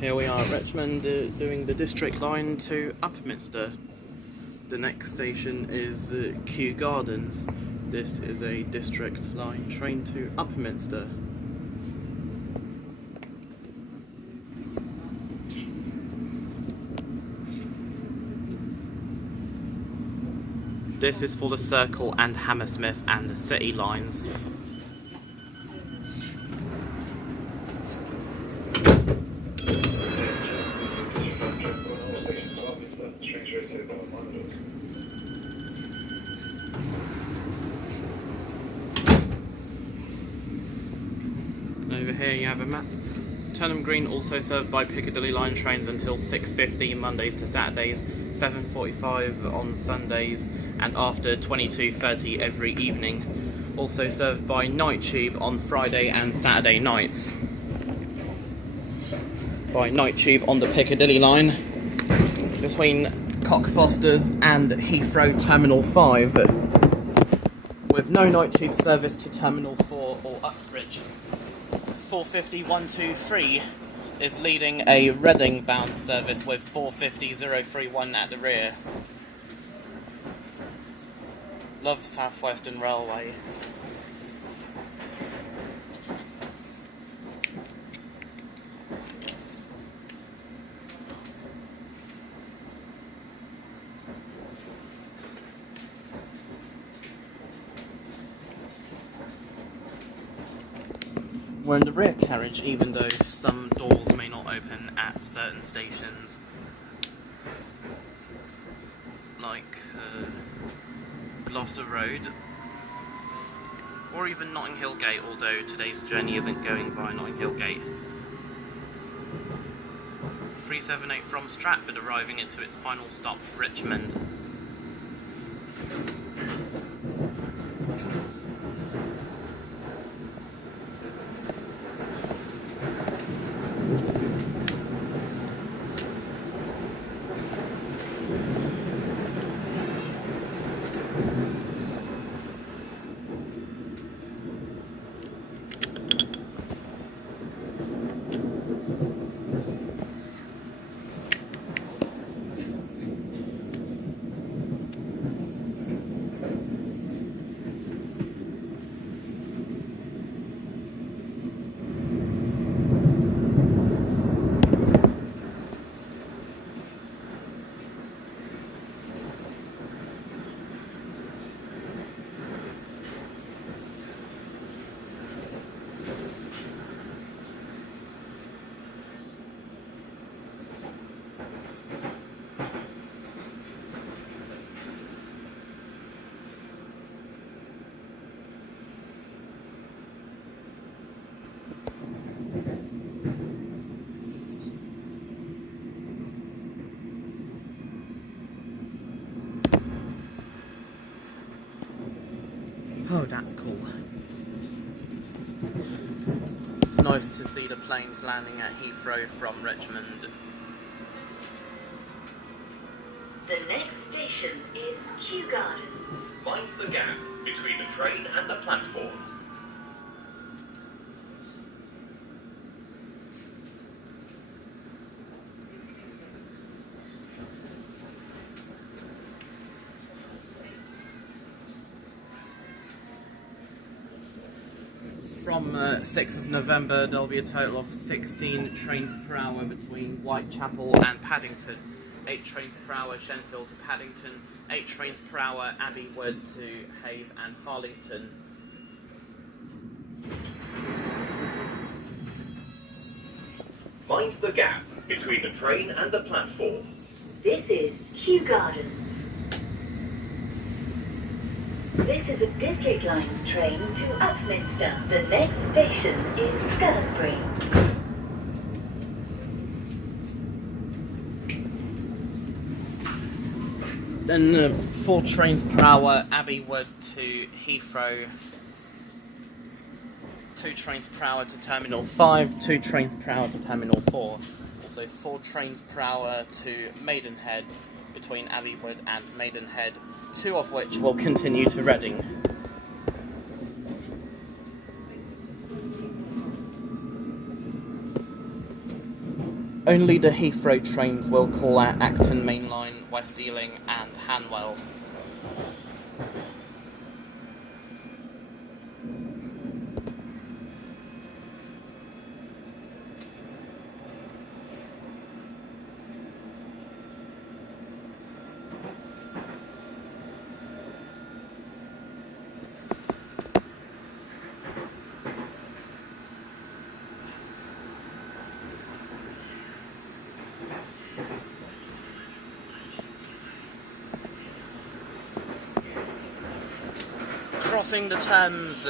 Here we are at Richmond doing the district line to Upminster. The next station is Kew Gardens. This is a district line train to Upminster. This is for the Circle and Hammersmith and the City lines. Over here you have a map. Turnham Green also served by Piccadilly line trains until 6:50 Mondays to Saturdays, 7:45 on Sundays, and after 22:30 every evening. Also served by night tube on Friday and Saturday nights. By night tube on the Piccadilly line between Cockfosters and Heathrow Terminal 5, with no night tube service to Terminal 4 or Uxbridge. 450-123 is leading a Reading bound service with 450-031 at the rear. Love South Western Railway. We're in the rear carriage, even though some doors may not open at certain stations, like Gloucester Road, or even Notting Hill Gate, although today's journey isn't going via Notting Hill Gate. 378 from Stratford arriving into its final stop, Richmond. Oh, that's cool. It's nice to see the planes landing at Heathrow from Richmond. The next station is Kew Gardens. Mind the gap between the train and the platform. From 6th of November, there'll be a total of 16 trains per hour between Whitechapel and Paddington, 8 trains per hour Shenfield to Paddington, 8 trains per hour Abbeywood to Hayes and Harlington. Mind the gap between the train and the platform. This is Kew Gardens. This is a district line train to Upminster. The next station is Gunnersbury. Then 4 trains per hour Abbeywood to Heathrow, 2 trains per hour to Terminal 5, 2 trains per hour to Terminal 4. Also 4 trains per hour to Maidenhead between Abbeywood and Maidenhead, 2 of which will continue to Reading. Only the Heathrow trains will call at Acton Main Line, West Ealing and Hanwell. Crossing the Thames.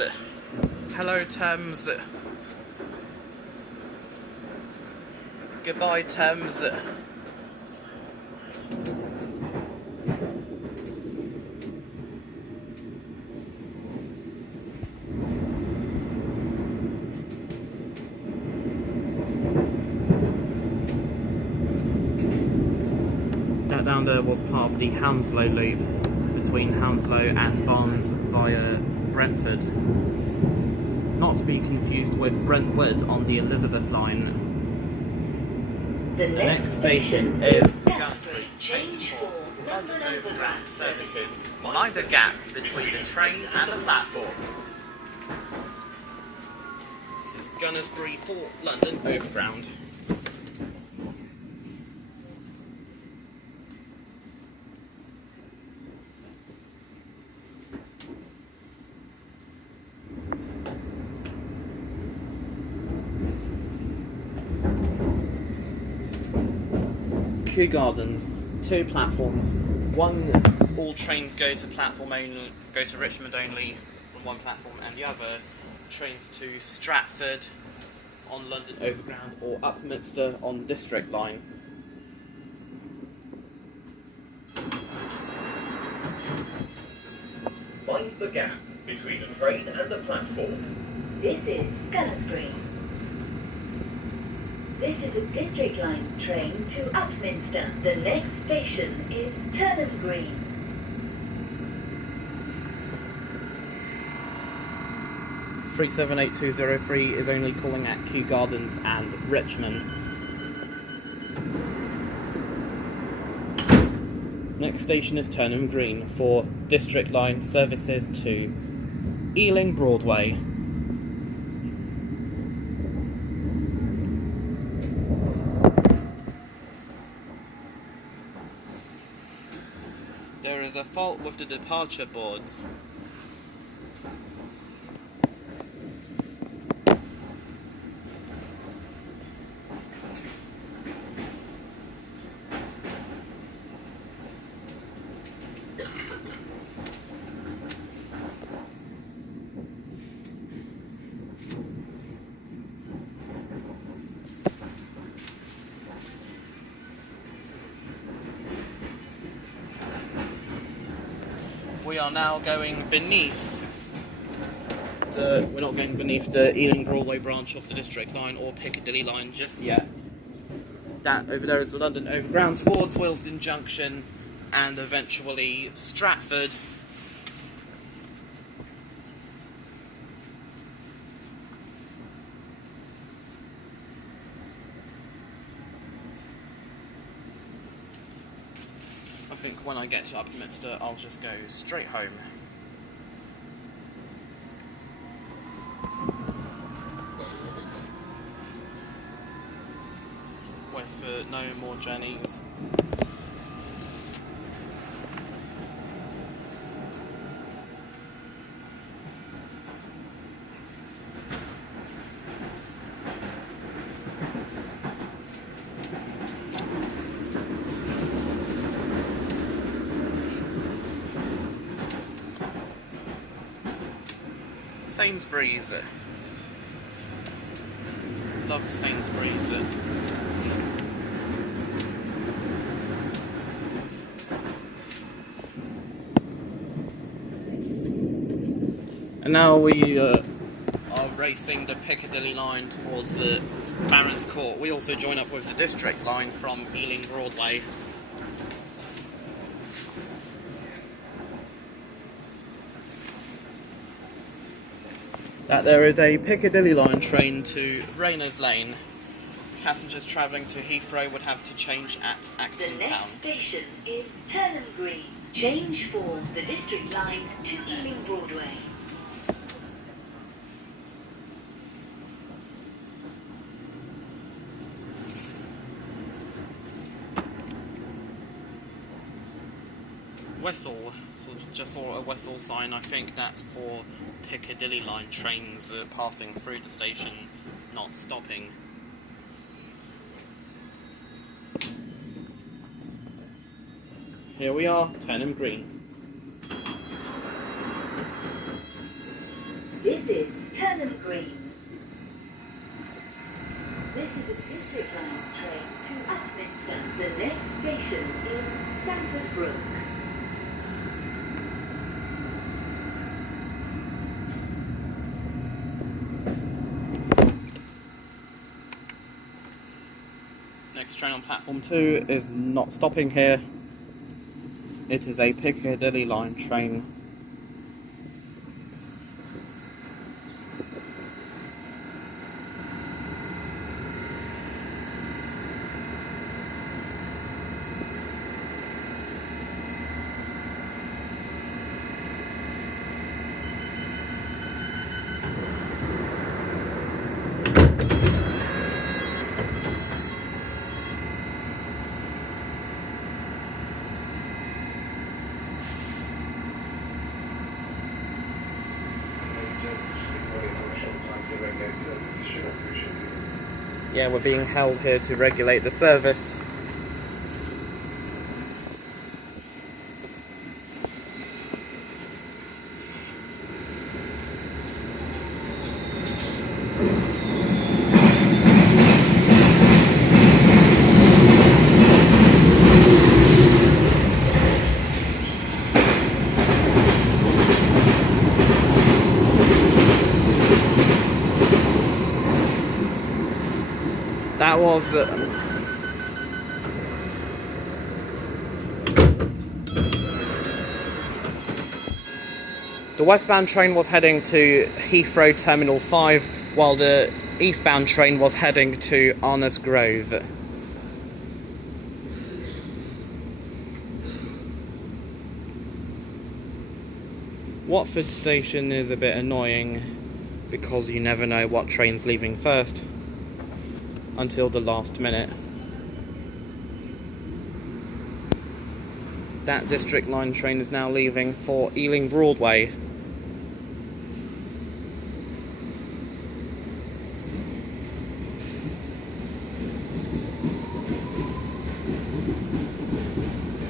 Hello Thames. Goodbye Thames. That down there was part of the Hounslow loop between Hounslow and Barnes via Brentford. Not to be confused with Brentwood on the Elizabeth line. The next station is Gunnersbury. Change for London Overground services. Mind the gap between the train and the platform. This is Gunnersbury for London Overground. Kew Gardens, 2 platforms. One, all trains go to platform only, go to Richmond only on one platform, and the other trains to Stratford on London Overground or Upminster on District Line. Mind the gap between the train and the platform. This is Gunnersbury. This is a District Line train to Upminster. The next station is Turnham Green. (378) is only calling at Kew Gardens and Richmond. Next station is Turnham Green for District Line services to Ealing Broadway. There is a fault with the departure boards. We are now going beneath we're not going beneath the Ealing Broadway branch of the District Line or Piccadilly line just yet. That over there is the London Overground towards Willesden Junction and eventually Stratford. I think when I get to Upminster, I'll just go straight home. Wait for no more journeys. Sainsbury's. Love Sainsbury's. And now we are racing the Piccadilly line towards the Barons Court. We also join up with the District line from Ealing Broadway. That there is a Piccadilly line train to Rayners Lane. Passengers travelling to Heathrow would have to change at The Acton next Town. station is Turnham Green. Change for the District Line to Ealing Broadway. Whistle, so just saw a whistle sign. I think that's for Piccadilly line trains passing through the station, not stopping. Here we are, Turnham Green. This is Turnham Green. This is a District Line train to Upminster. The next station is Stamford Brook. Next train on platform 2 is not stopping here. It is a Piccadilly line train. Yeah, we're being held here to regulate the service. That was the westbound train was heading to Heathrow Terminal 5, while the eastbound train was heading to Arnos Grove. Watford station is a bit annoying because you never know what train's leaving first until the last minute. That District Line train is now leaving for Ealing Broadway.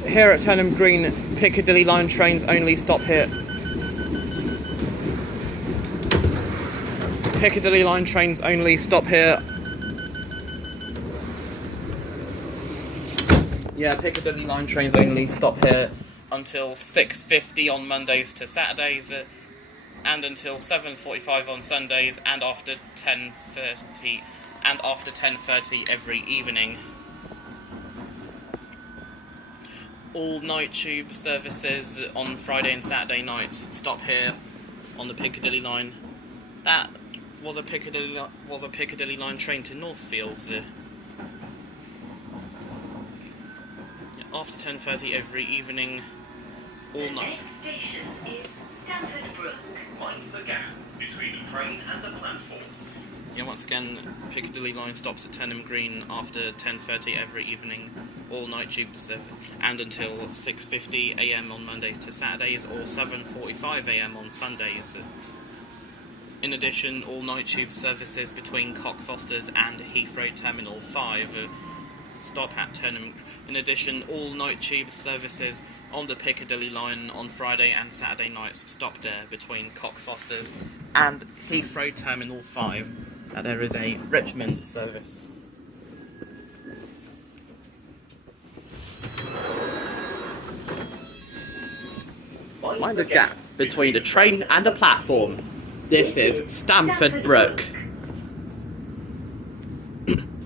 Here at Turnham Green, Piccadilly line trains only stop here. Piccadilly line trains only stop here. Yeah, Piccadilly line trains only stop here until 6:50 on Mondays to Saturdays, and until 7:45 on Sundays, and after 10:30 every evening. All night tube services on Friday and Saturday nights stop here on the Piccadilly line. That was a Piccadilly line train to Northfields. After 10:30 every evening, all The night. next station is Stamford Brook. Mind the gap between the train and the platform. Yeah, once again, Piccadilly line stops at Turnham Green after 10:30 every evening, all night tube service, and until 6:50 AM on Mondays to Saturdays, or 7:45 AM on Sundays. In addition, all night tube services between Cockfosters and Heathrow Terminal 5 stop at Turnham. In addition, all night tube services on the Piccadilly line on Friday and Saturday nights stop there between Cockfosters and Heathrow Terminal 5. And there is a Richmond service. Mind the gap between a train and a platform. This is Stamford Brook.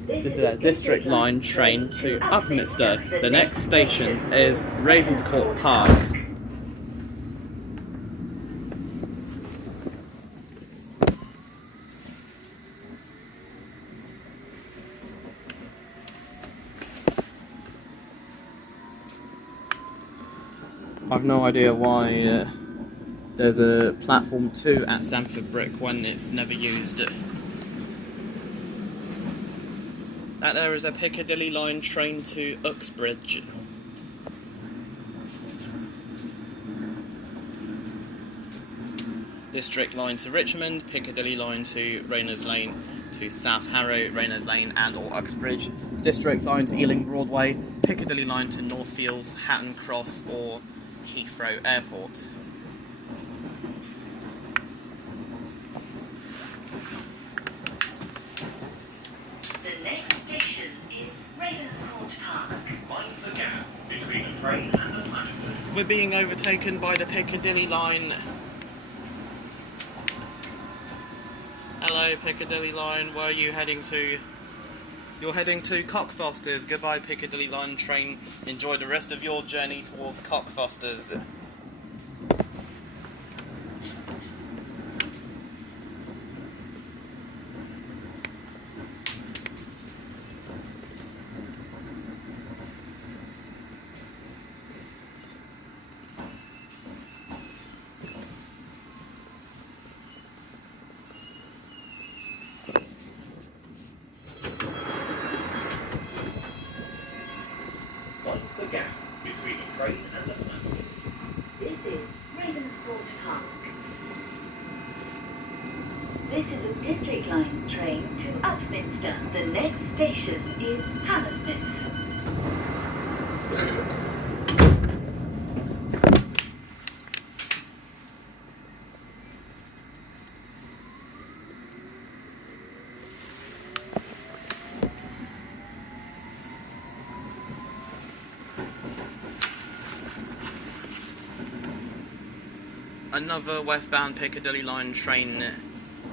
This is a District Line train to Upminster. The next station is Ravenscourt Park. I've no idea why there's a platform 2 at Stamford Brook when it's never used. That there is a Piccadilly line train to Uxbridge. District line to Richmond, Piccadilly line to Rayners Lane, to South Harrow, Rayners Lane and or Uxbridge. District line to Ealing Broadway, Piccadilly line to Northfields, Hatton Cross or Heathrow Airport. The next station is Ravenscourt Park. Mind the gap between the train and the platform. We're being overtaken by the Piccadilly line. Hello Piccadilly line, where are you heading to? You're heading to Cockfosters. Goodbye Piccadilly line train. Enjoy the rest of your journey towards Cockfosters. Mind the gap between the train and the platform. This is Ravenscourt Park. This is a District Line train to Upminster. The next station is Hammersmith. Another westbound Piccadilly line train.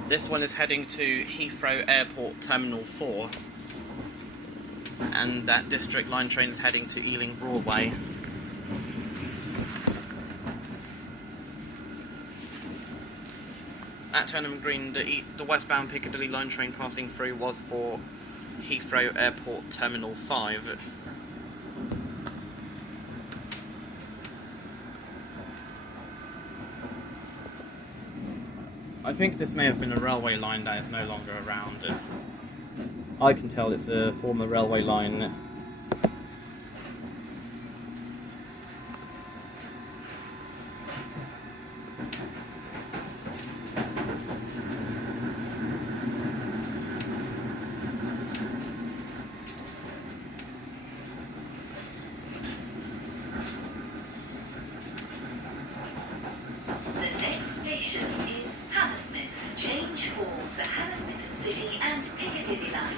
This one is heading to Heathrow Airport Terminal 4. And that District line train is heading to Ealing Broadway. At Turnham Green, the westbound Piccadilly line train passing through was for Heathrow Airport Terminal 5. I think this may have been a railway line that is no longer around. I can tell it's a former railway line. The next station is Hammersmith. Change for the Hammersmith City and Piccadilly line.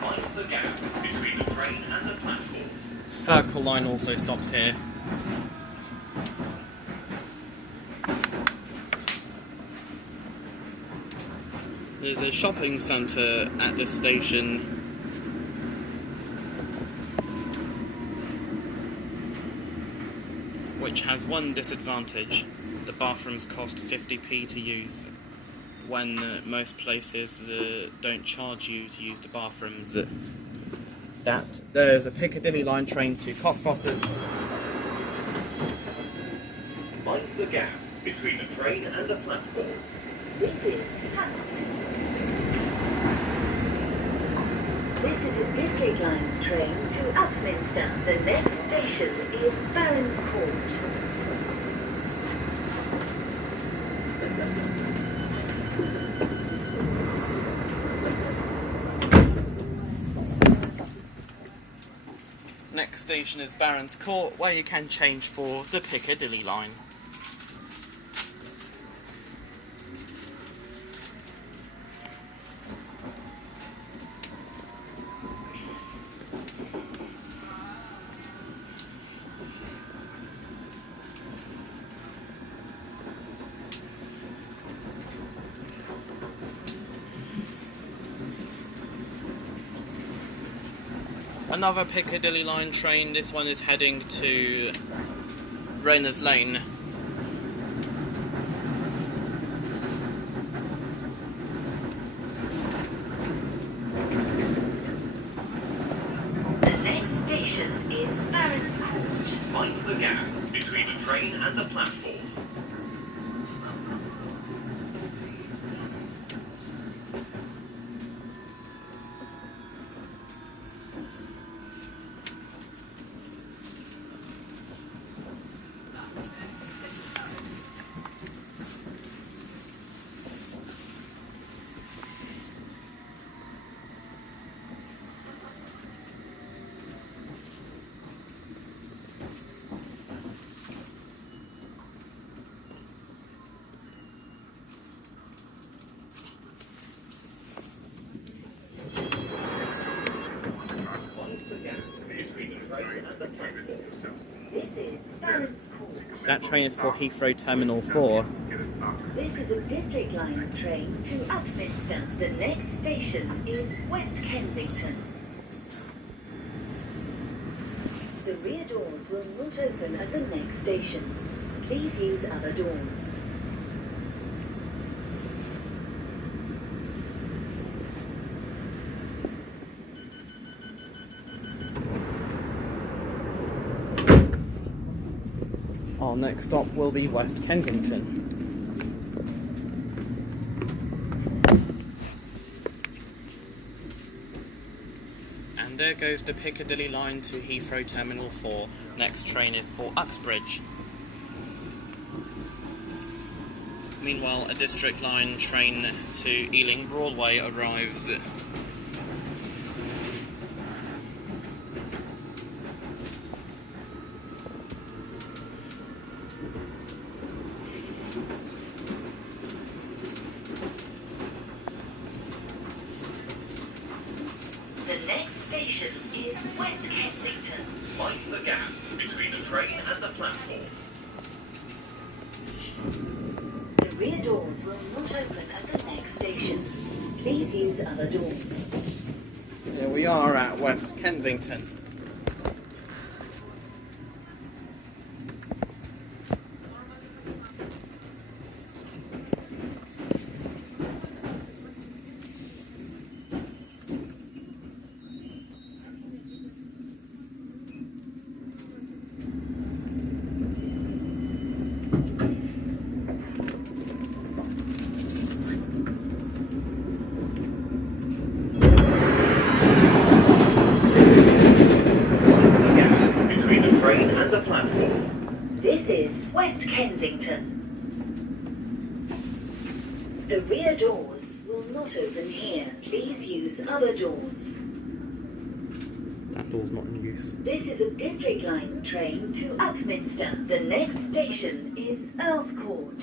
Mind the gap between the train and the platform. Circle line also stops here. There's a shopping centre at this station. Which has one disadvantage. The bathrooms cost 50p to use, when most places don't charge you to use the bathrooms. There's a Piccadilly line train to Cockfosters. Mind the gap between the train and the platform. This is Hammersmith. This is a District Line train to Upminster. The next station is Barons Court. Next station is Barons Court, where you can change for the Piccadilly line. Another Piccadilly line train, this one is heading to Rayners Lane. The next station is Barons Court. Mind the gap between the train and the platform. That train is for Heathrow Terminal 4. This is a District Line train to Upminster. The next station is West Kensington. The rear doors will not open at the next station. Please use other doors. Our next stop will be West Kensington. And there goes the Piccadilly line to Heathrow Terminal 4. Next train is for Uxbridge. Meanwhile, a District Line train to Ealing Broadway arrives. The next station is West Kensington. Mind the gap between the train and the platform. The rear doors will not open at the next station. Please use other doors. Here we are at West Kensington. This is West Kensington. The rear doors will not open here. Please use other doors. That door's not in use. This is a District Line train to Upminster. The next station is Earls Court.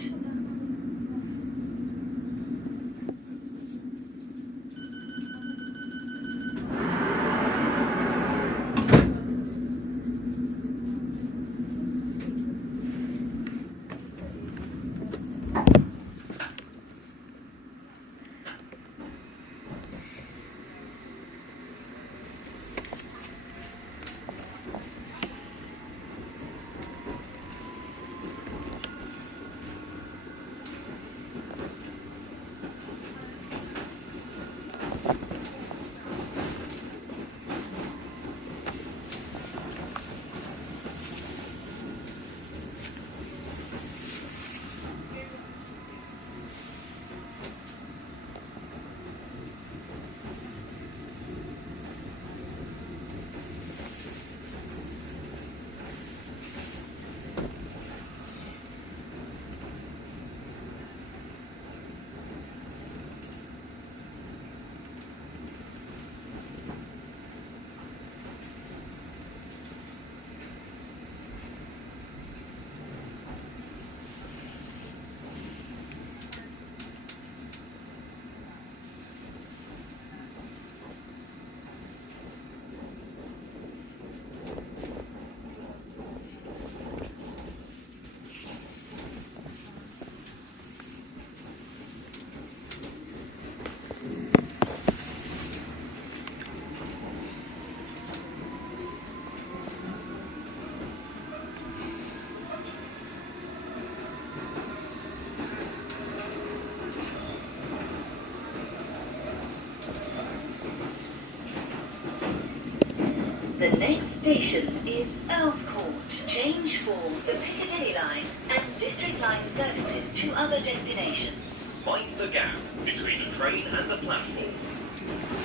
The next station is Earls Court. Change for the Piccadilly line and District line services to other destinations. Mind the gap between the train and the platform.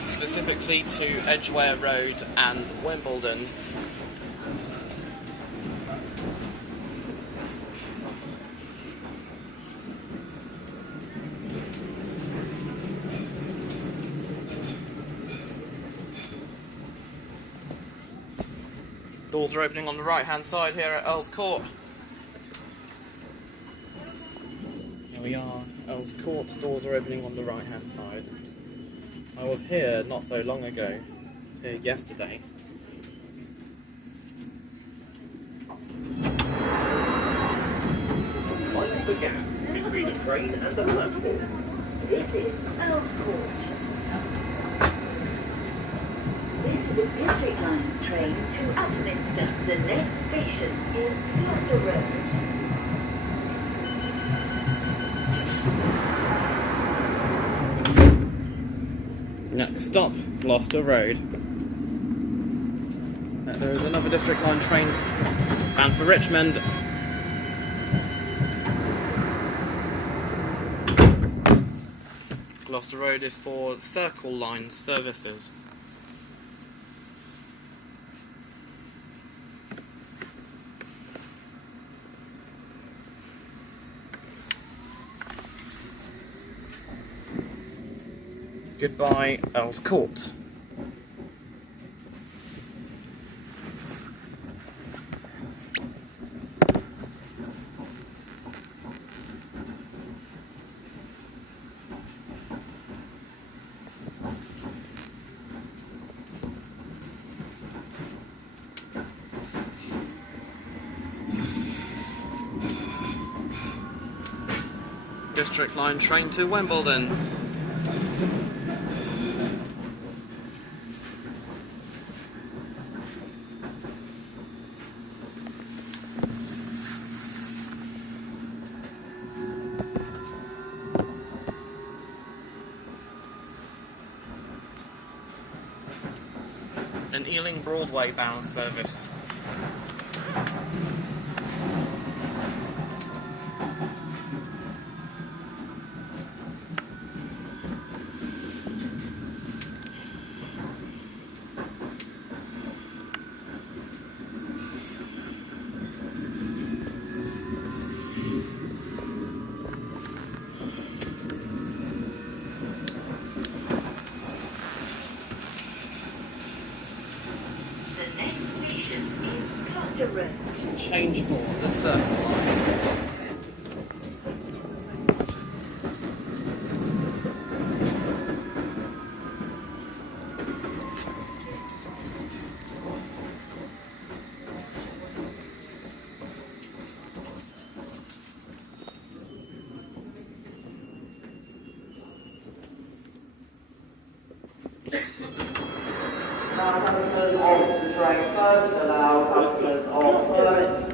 Specifically to Edgware Road and Wimbledon. Doors are opening on the right hand side here at Earls Court. Here we are, Earls Court, doors are opening on the right hand side. I was here not so long ago, I was here yesterday. Mind the gap between the train and the platform. This is Earls Court. This is a District line train to Upminster. The next station is Gloucester Road. Next stop, Gloucester Road. There is another District line train bound for Richmond. Gloucester Road is for Circle Line services. Goodbye, Earls Court. District line train to Wimbledon. An Ealing Broadway bound service. Road. Change for the Circle Line. Now customers of the train first, allow customers of first.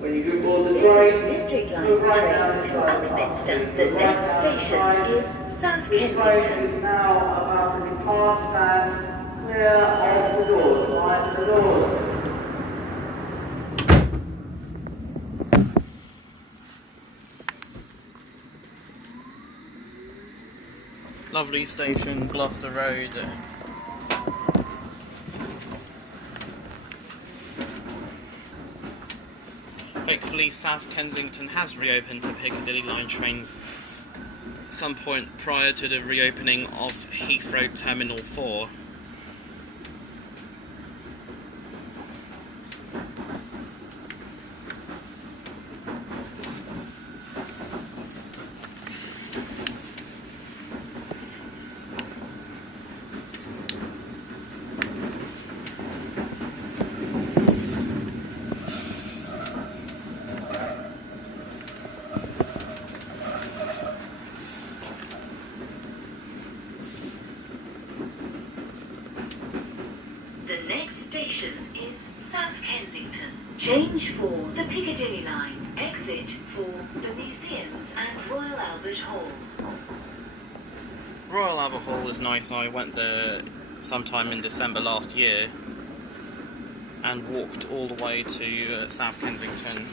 When you do board the train, District line move right train down to inside the Upminster. box. The Move right next down station inside. is South This train Kensington. is now about to depart. Stand clear of the doors. Mind the doors. Lovely station, Gloucester Road. Thankfully, South Kensington has reopened to Piccadilly line trains at some point prior to the reopening of Heathrow Terminal 4. The next station is South Kensington. Change for the Piccadilly line. Exit for the museums and Royal Albert Hall. Royal Albert Hall is nice. I went there sometime in December last year. and walked all the way to South Kensington.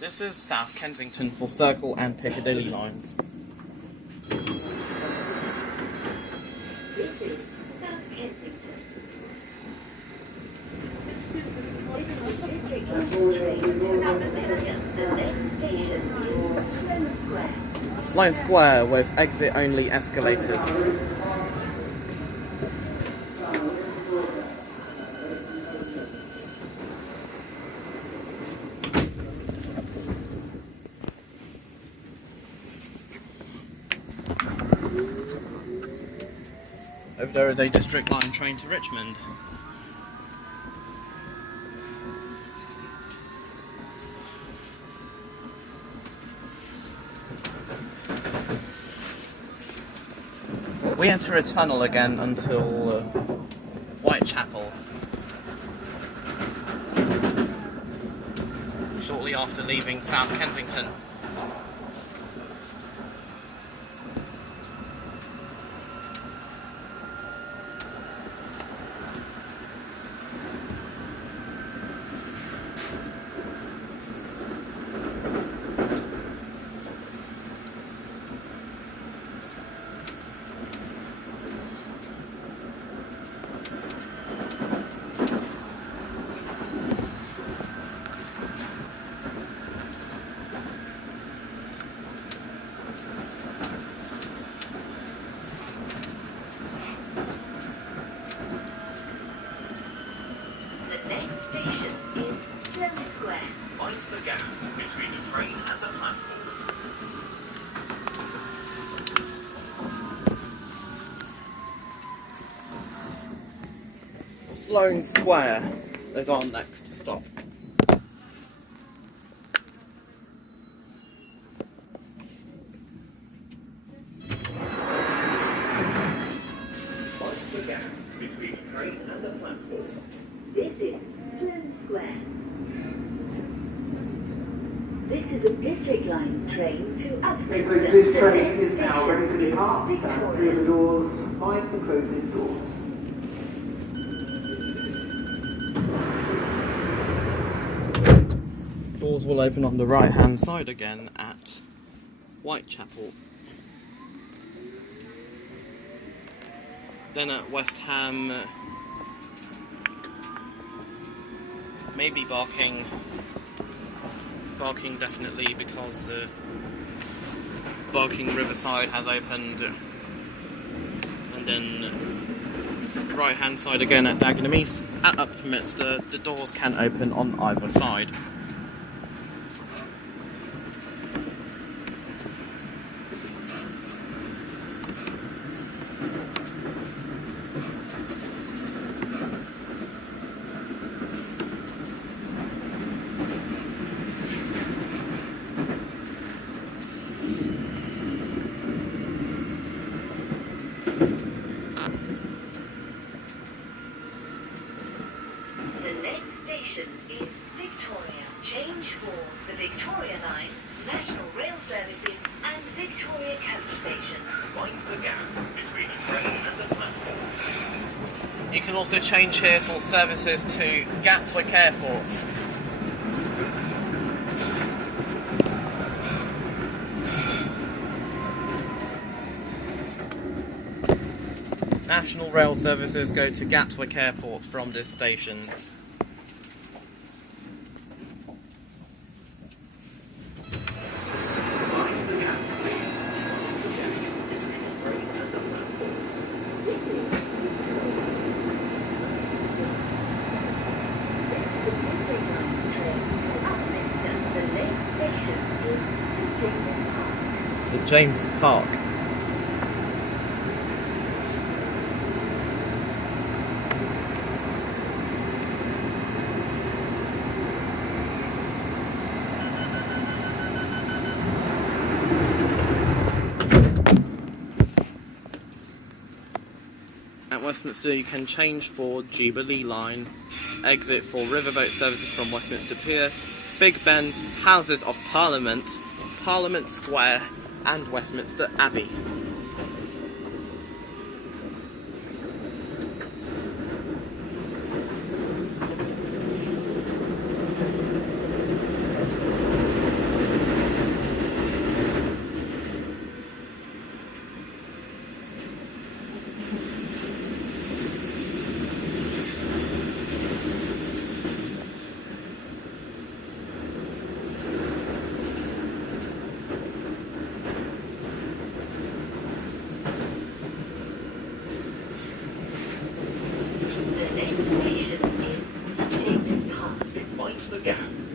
This is South Kensington for Circle and Piccadilly lines. This is South Kensington. District line train to Upminster. The next station is Sloane Square. Sloane Square with exit-only escalators. Over there is a District line train to Richmond. We enter a tunnel again until Whitechapel. Shortly after leaving South Kensington. The next station is Sloane Square. Mind the gap between the train and the platform. Sloane Square is our next stop. Mind the gap between the train and the platform. This is Sloane Square. This is a District line train to Upminster. This train The next is now station ready to is depart. Stand clear of the doors, mind the closing doors. Doors will open on the right hand side again at Whitechapel. Then at West Ham, maybe Barking definitely, because Barking Riverside has opened, and then right hand side again at Dagenham East. At Upminster, the doors can open on either side. The next station is Victoria. Change for the Victoria Line, National Rail Services and Victoria Coach Station. Mind the gap between the train and the platform. You can also change here for services to Gatwick Airports. National Rail services go to Gatwick Airport from this station. St James's Park. Westminster, you can change for Jubilee Line. Exit for riverboat services from Westminster Pier, Big Ben, Houses of Parliament, Parliament Square, and Westminster Abbey.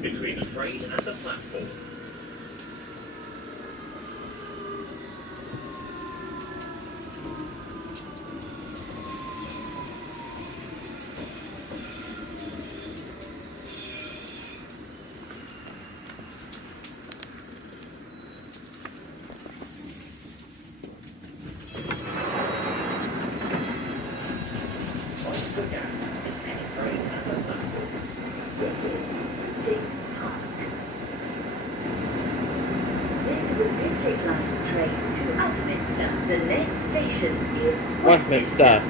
Between the train and the platform. What's the gap between the train and the platform? District line train to Upminster. The next station is Westminster.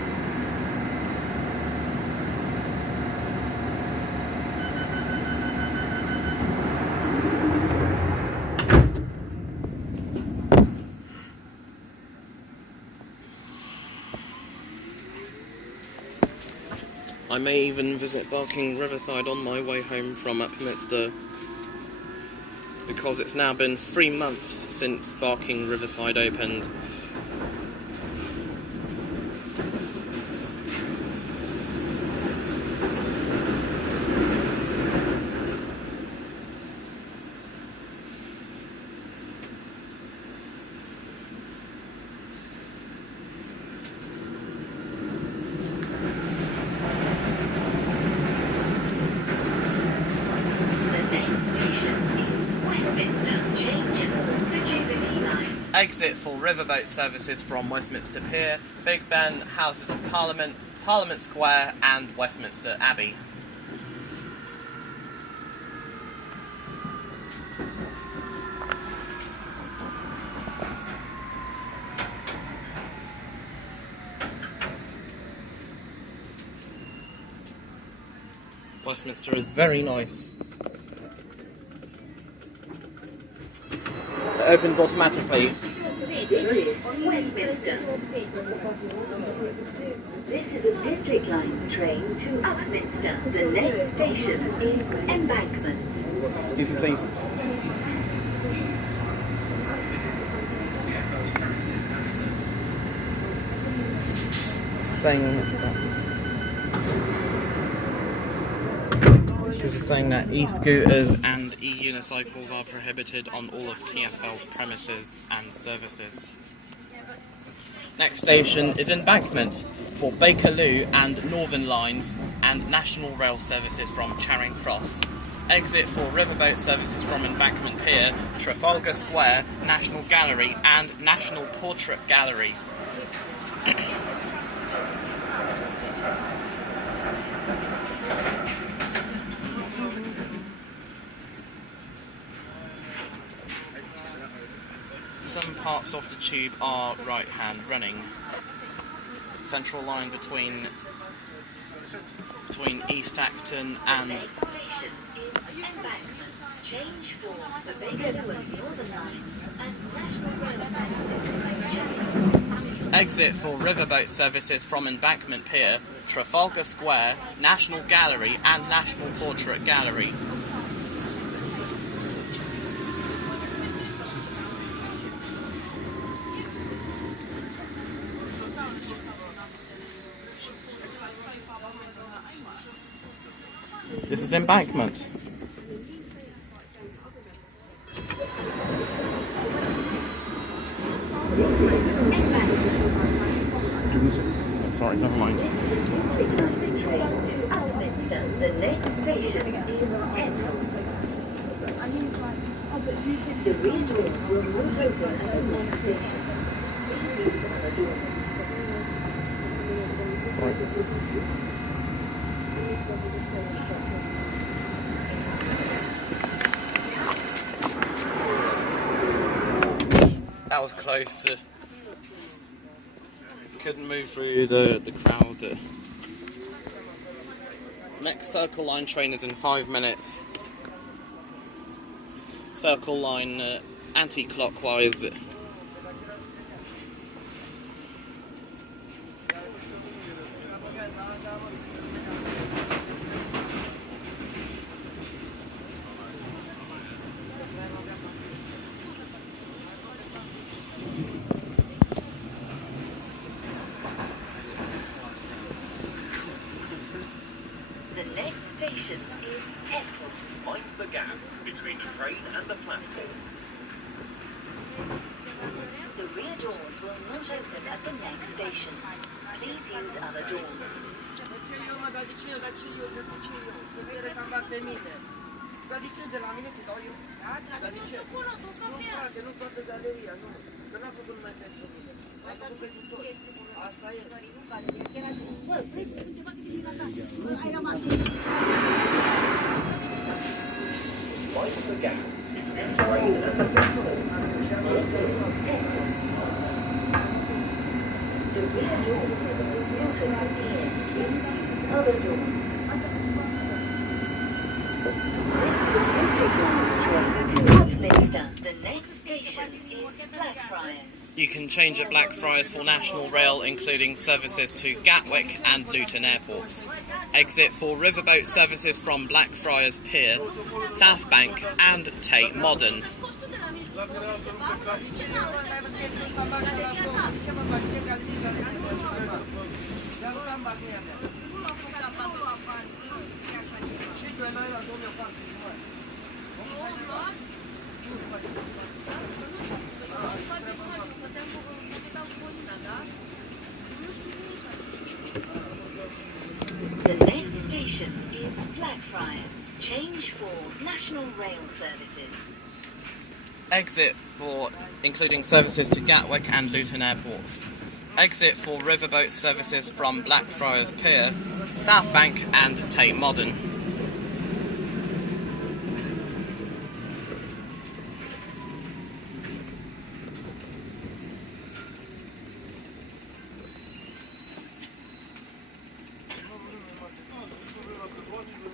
I may even visit Barking Riverside on my way home from Upminster, because it's now been 3 months since Barking Riverside opened. Exit for riverboat services from Westminster Pier, Big Ben, Houses of Parliament, Parliament Square, and Westminster Abbey. Westminster is very nice. It opens automatically. Westminster. This is a District Line train to Upminster. The next station is Embankment. Excuse me, please. She was saying that e-scooters and e-unicycles are prohibited on all of TfL's premises and services. Next station is Embankment for Bakerloo and Northern lines and National Rail services from Charing Cross. Exit for riverboat services from Embankment Pier, Trafalgar Square, National Gallery and National Portrait Gallery. Some parts of the tube are right-hand running. Central line between East Acton and Station is Embankment. Change for the Bakerloo and Northern lines and National Rail services. Exit for riverboat services from Embankment Pier, Trafalgar Square, National Gallery and National Portrait Gallery. This is Embankment. Sorry, never mind. The next station is Edgware. The rear doors will not open at the next station. Please use the door. That was close. Couldn't move through the crowd. Next Circle Line train is in 5 minutes. Circle Line anti-clockwise. The next station is Edgware. Mind the gap between the train and the platform. The rear doors will not open at the next station. Please use other doors. Mind the gap between the train and the platform. The rear doors will not open here. Please use other doors. To Upminster. The next station is Blackfriars. You can change at Blackfriars for National Rail, including services to Gatwick and Luton Airports. Exit for riverboat services from Blackfriars Pier, South Bank and Tate Modern. The next station is Blackfriars. Change for National Rail services. Exit for including services to Gatwick and Luton Airports. Exit for riverboat services from Blackfriars Pier, South Bank and Tate Modern.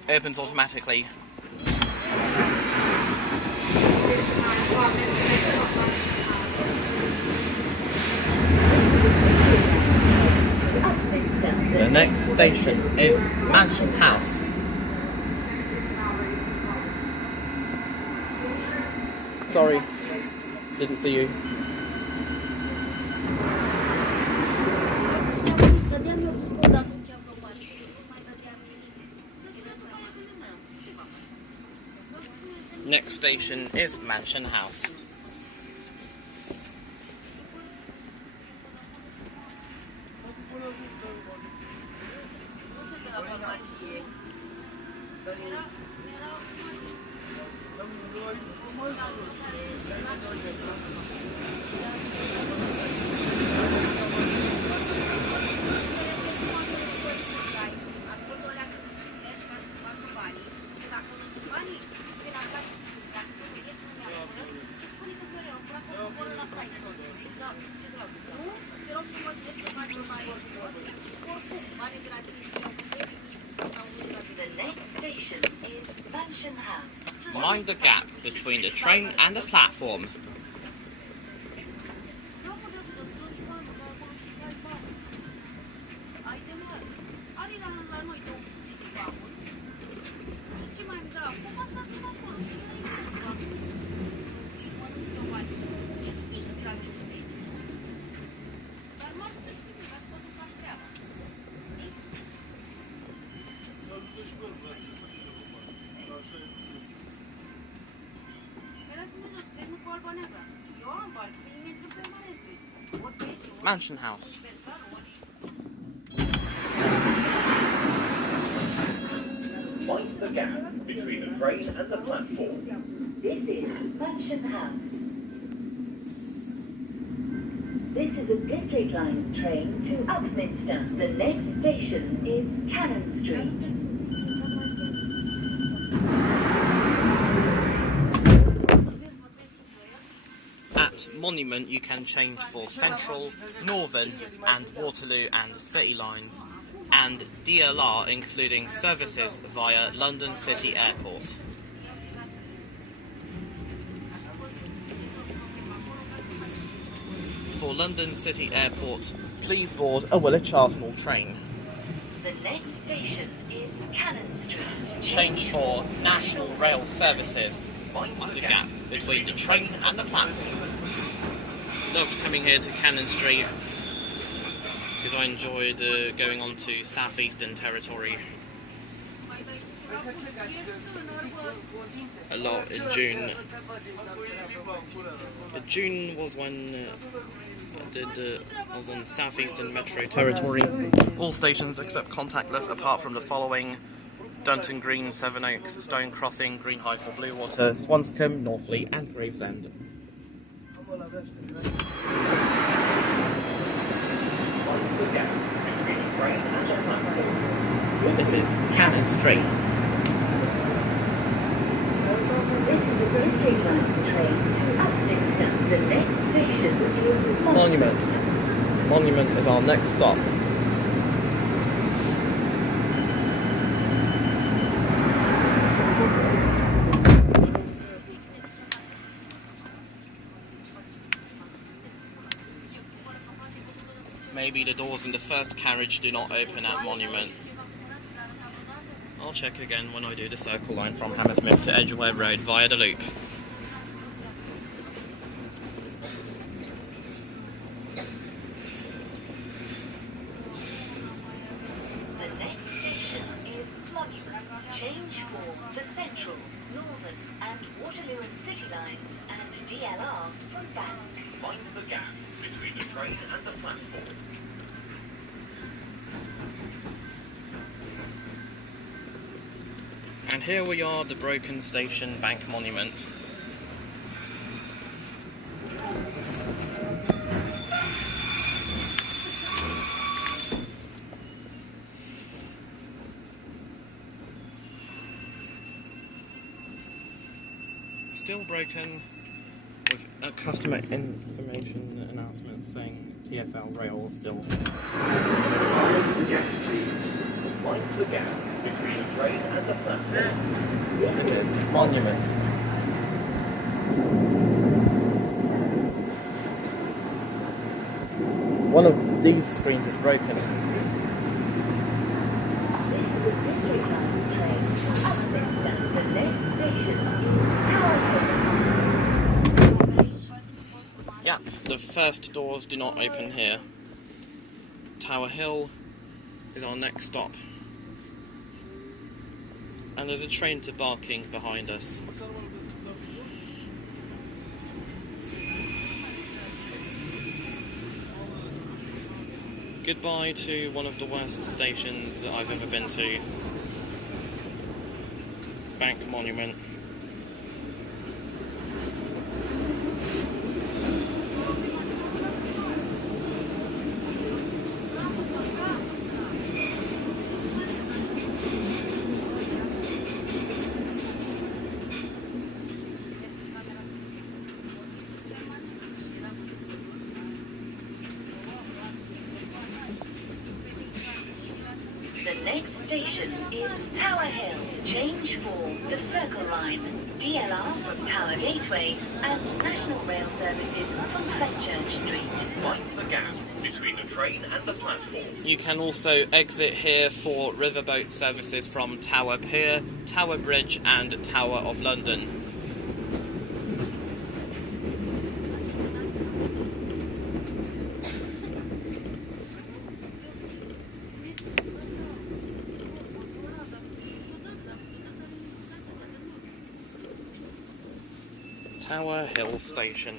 Opens automatically. The next station is Mansion House. Sorry, didn't see you. Next station is Mansion House. The next station is Mansion House. Mind the gap between the train and the platform. Mansion House. Mind the gap between the train and the platform. This is Mansion House. This is a District Line train to Upminster. The next station is Cannon Street. At Monument you can change for Central, Northern and Waterloo and City lines, and DLR including services via London City Airport. For London City Airport, please board a Woolwich Arsenal train. The next station is Cannon Street. Change for National Rail services. Mind the gap between the train and the platform. Loved coming here to Cannon Street because I enjoyed going on to southeastern territory a lot in June. June was when I was on southeastern metro territory. All stations except contactless apart from the following: Dunton Green, Sevenoaks, Stone Crossing, Green Highfield, Bluewater, Swanscombe, Northfleet and Gravesend. This is Cannon Street. This is a District Line train to Upminster. The next station is Monument. Monument is our next stop. Maybe the doors in the first carriage do not open at Monument. I'll check again when I do the Circle Line from Hammersmith to Edgware Road via the Loop. The next station is Monument. Change for the Central, Northern and Waterloo and City lines and DLR from Bank. Mind the gap between the train and the platform. And here we are, the broken station, Bank Monument. Still broken, with a customer information announcement saying TfL Rail still. Mind the gap between the train and the platform. This is Monument. One of these screens is broken. This is a District Line train to Upminster. The next station is Tower Pier. Yep, the first doors do not open here. Tower Hill is our next stop. And there's a train to Barking behind us. Goodbye to one of the worst stations that I've ever been to. Bank Monument. The next station is Tower Hill. Change for the Circle Line, DLR from Tower Gateway, and National Rail services from Fenchurch Street. Mind the gap between the train and the platform. You can also exit here for riverboat services from Tower Pier, Tower Bridge and Tower of London. Tower Hill Station.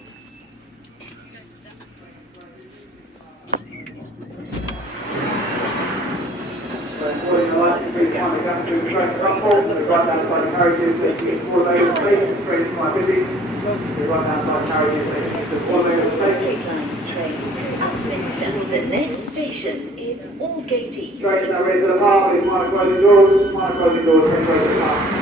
train to Upminster. The next station is Aldgate East. Trains now ready for the park, please mind closing doors, mind closing doors, then close the park.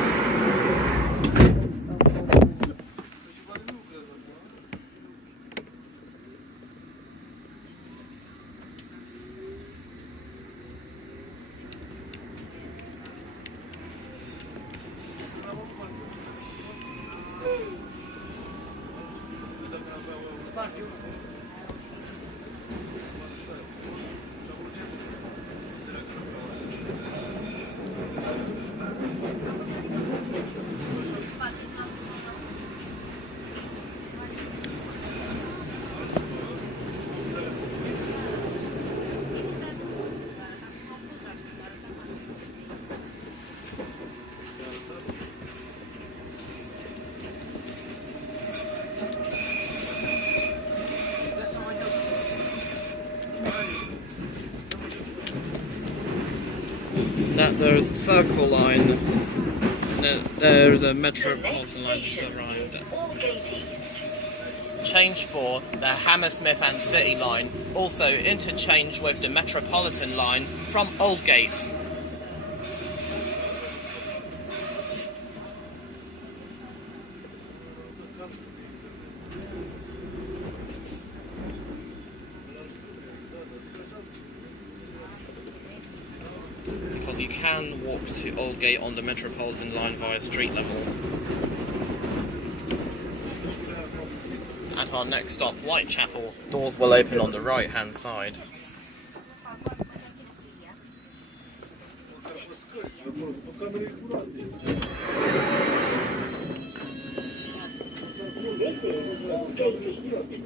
There's a Circle line, and there's a Metropolitan line just arrived. Change for the Hammersmith and City line, also interchange with the Metropolitan line from Aldgate. Because you can walk to Aldgate on the Metropolitan line via street level. At our next stop, Whitechapel, doors will open on the right hand side. This is Aldgate East.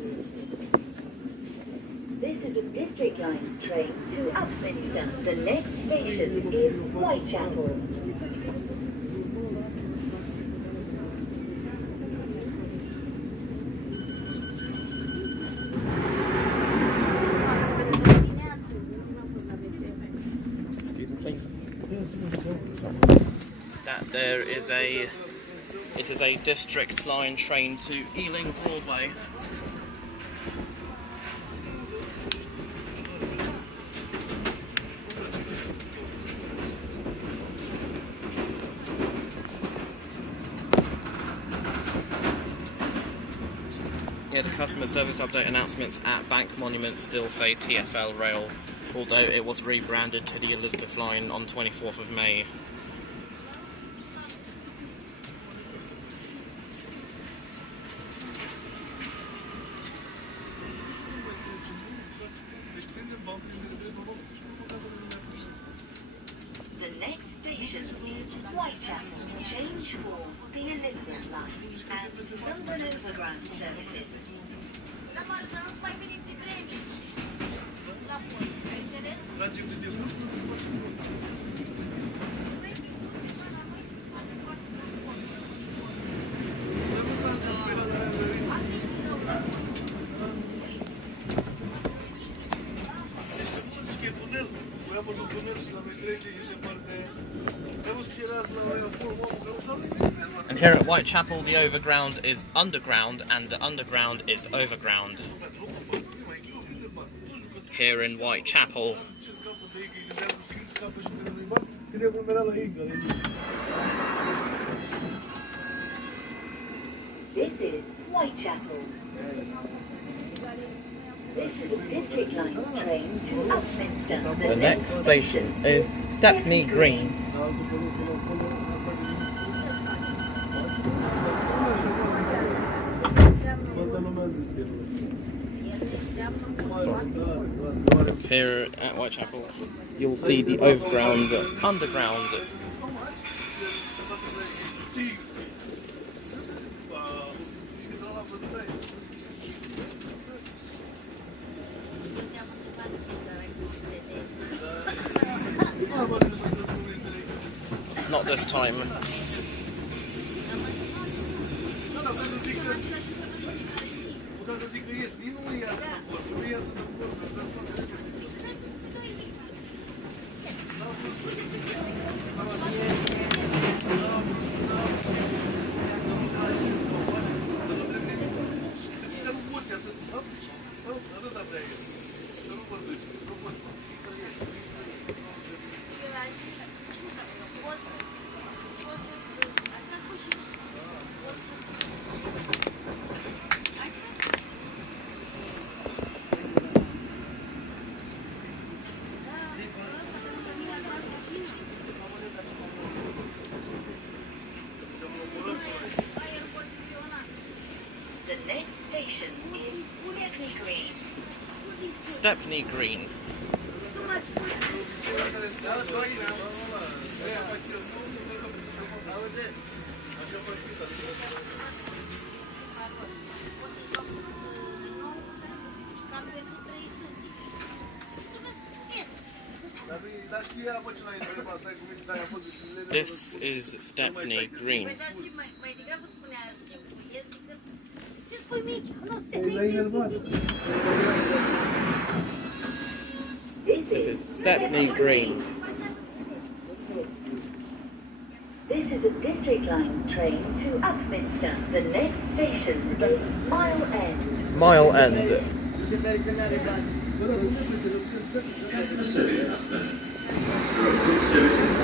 This is a District Line train to Upminster. The next station is Whitechapel. It is a District Line train to Ealing Broadway. Yeah, the customer service update announcements at Bank Monument still say TfL Rail, although it was rebranded to the Elizabeth Line on 24th of May. The next station is Whitechapel. Change for the Elizabeth Line and London Overground services. And here at Whitechapel, the overground is underground and the underground is overground. Here in Whitechapel. This is Whitechapel. This is a District Line train to Upminster. The next station is Stepney Green. Here at Whitechapel, you'll see the overground, underground. Not this time. Stepney Green. This is Stepney Green. This is Stepney Green. This is a District Line train to Upminster. The next station is Mile End. Mile End. Customer service customer. There are good services.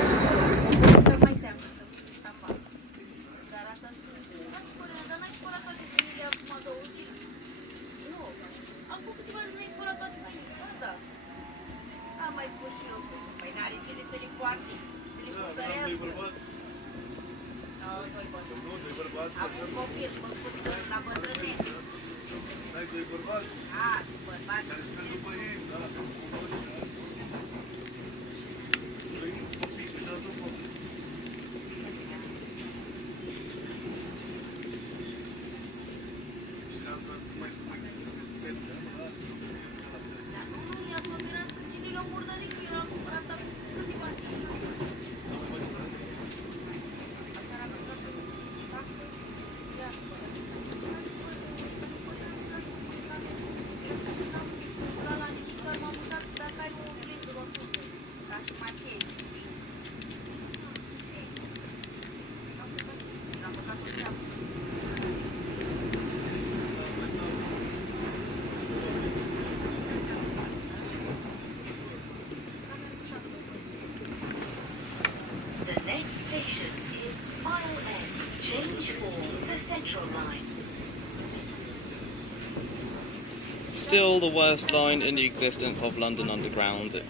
Still the worst line in the existence of London Underground. It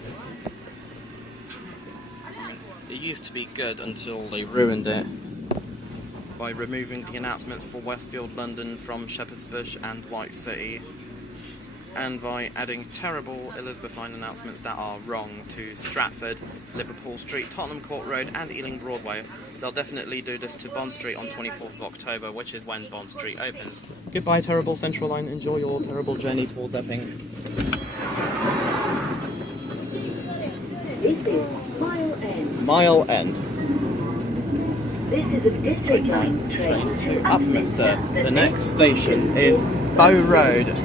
used to be good until they ruined it by removing the announcements for Westfield London from Shepherd's Bush and White City, and by adding terrible Elizabeth line announcements that are wrong to Stratford, Liverpool Street, Tottenham Court Road and Ealing Broadway. They'll definitely do this to Bond Street on 24th of October, which is when Bond Street opens. Goodbye, terrible Central Line. Enjoy your terrible journey towards Epping. This is Mile End. Mile End. This is a District Line train to Upminster. The next station is Bow Road.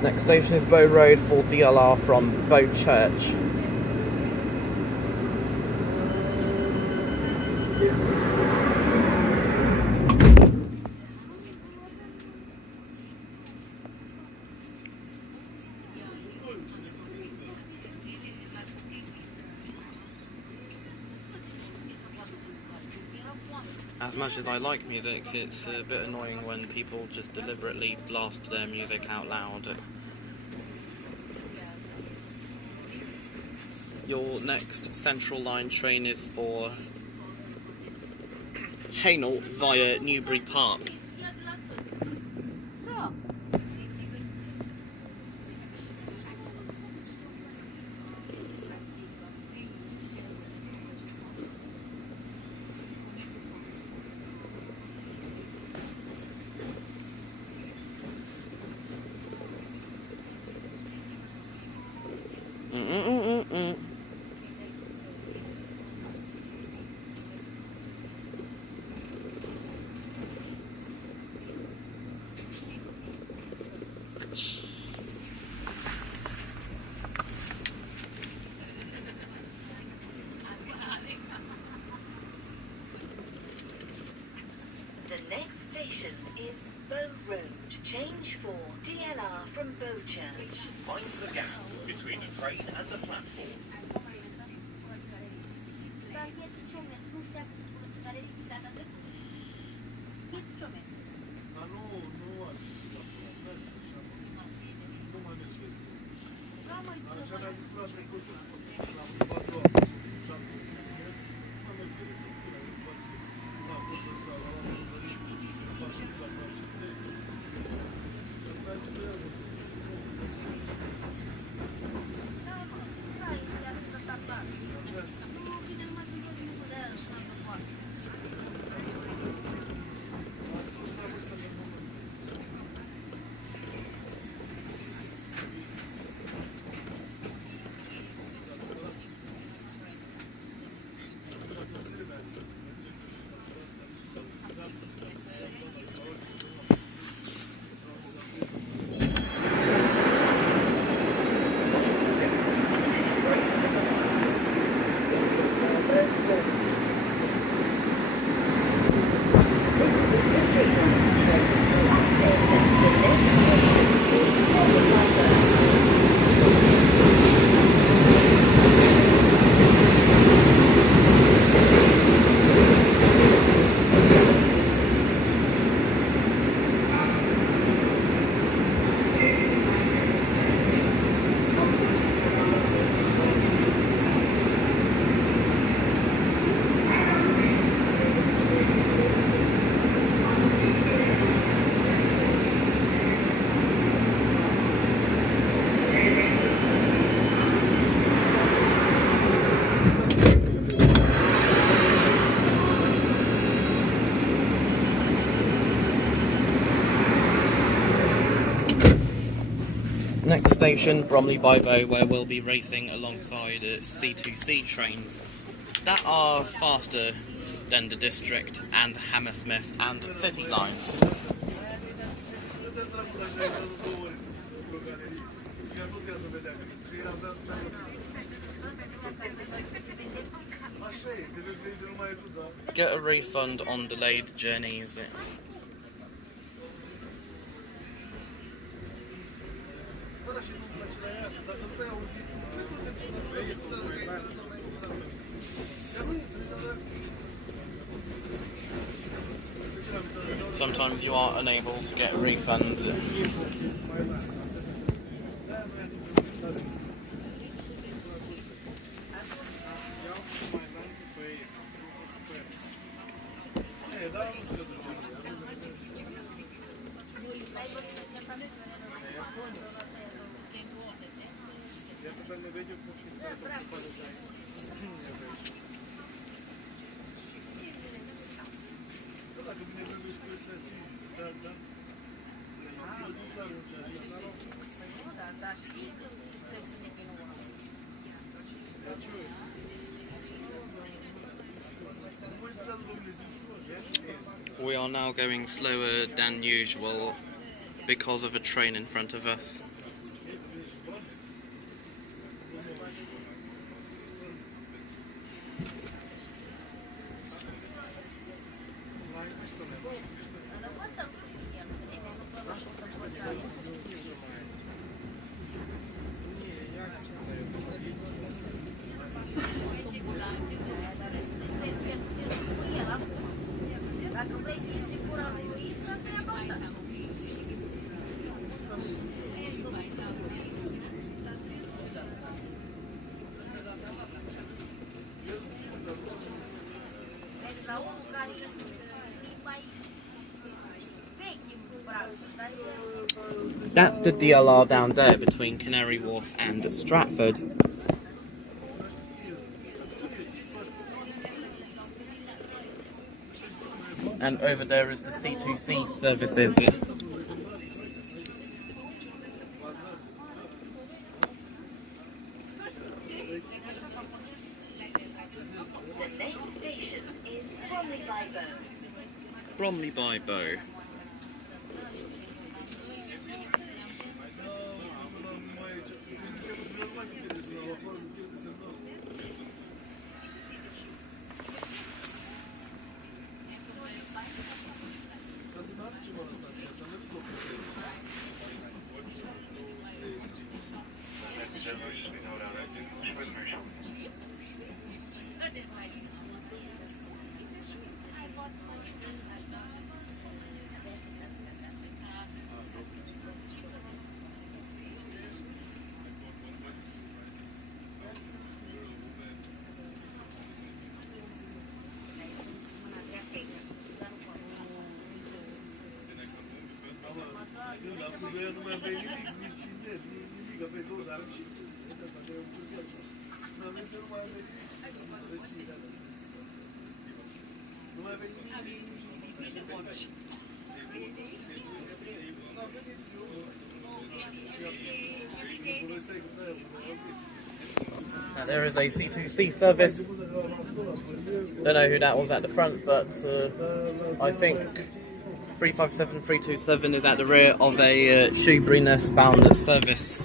Next station is Bow Road for DLR from Bow Church. As much as I like music, it's a bit annoying when people just deliberately blast their music out loud. Your next Central Line train is for Hainault via Newbury Park. The next station is Bow Road. Change for DLR from Bow Church. Mind the gap between the train and the platform. Next station, Bromley by Bow, where we'll be racing alongside C2C trains that are faster than the District and Hammersmith and City lines. Get a refund on delayed journeys. Sometimes you are unable to get a refund. We are now going slower than usual because of a train in front of us. That's the DLR down there between Canary Wharf and Stratford. And over there is the C2C services. The next station is Bromley by Bow. Bromley by Bow. There is a C2C service. Don't know who that was at the front, but I think 357 327 is at the rear of a Shoeburyness bound service.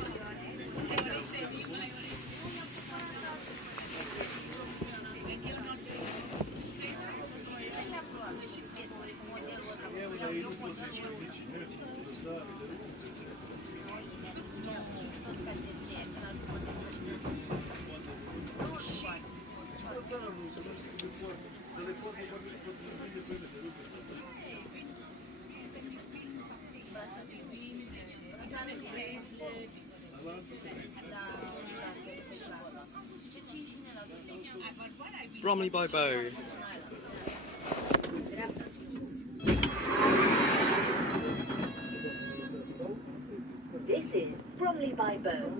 Bromley by Bow. This is Bromley by Bow.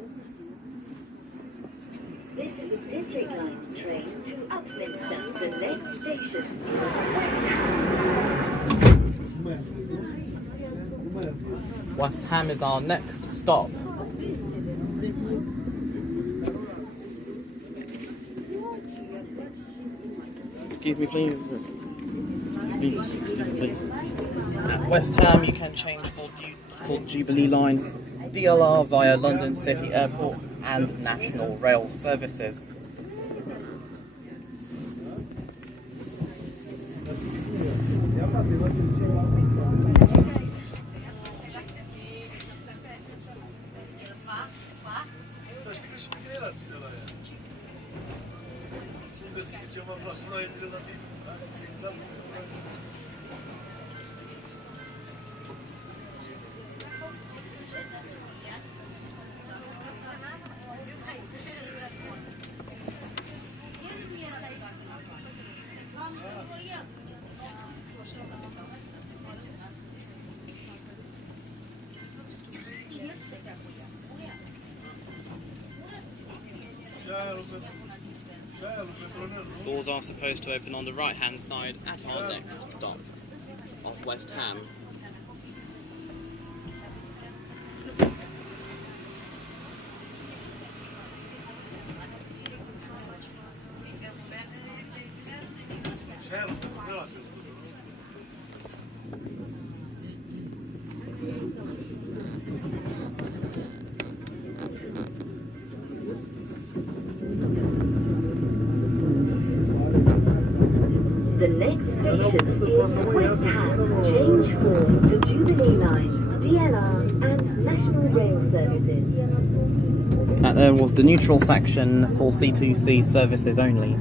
This is a District Line train to Upminster. The next station is West Ham is our next stop. Excuse me, please. Excuse me, please. At West Ham, you can change for Jubilee Line, DLR via London City Airport and National Rail services. Doors are supposed to open on the right hand side at our next stop of West Ham. The next station is West Ham. Change for the Jubilee Line, DLR and National Rail services. That there was the neutral section for C2C services only.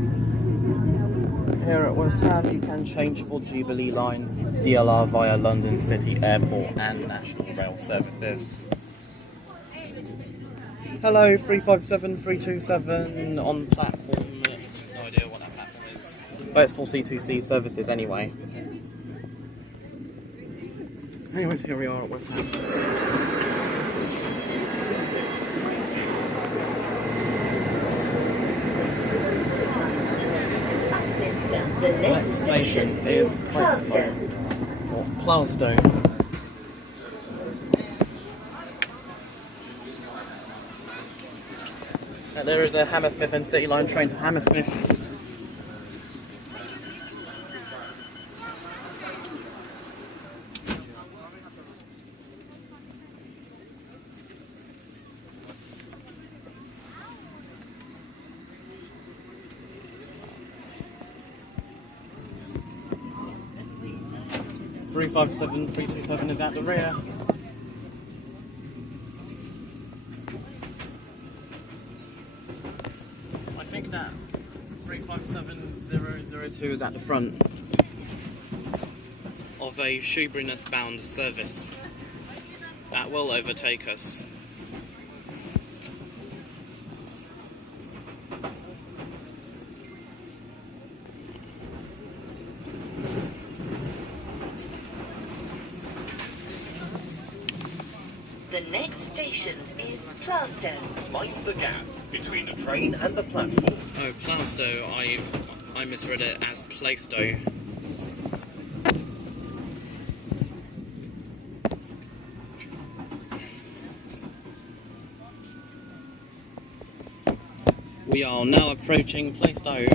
Here at West Ham you can change for Jubilee Line, DLR via London City Airport and National Rail services. Hello, 357 327 on platform. No idea what that platform is. But it's for C2C services anyway. Anyway, here we are at West Ham. The next station is Plowstone. And there is a Hammersmith and City Line train to Hammersmith. Three 357 327 is at the rear. I think that 357 002 is at the front of a Shoeburyness bound service that will overtake us. The next station is Plaistow. Mind the gap between the train and the platform. Oh, Plaistow. I misread it as Plaistow. We are now approaching Plaistow.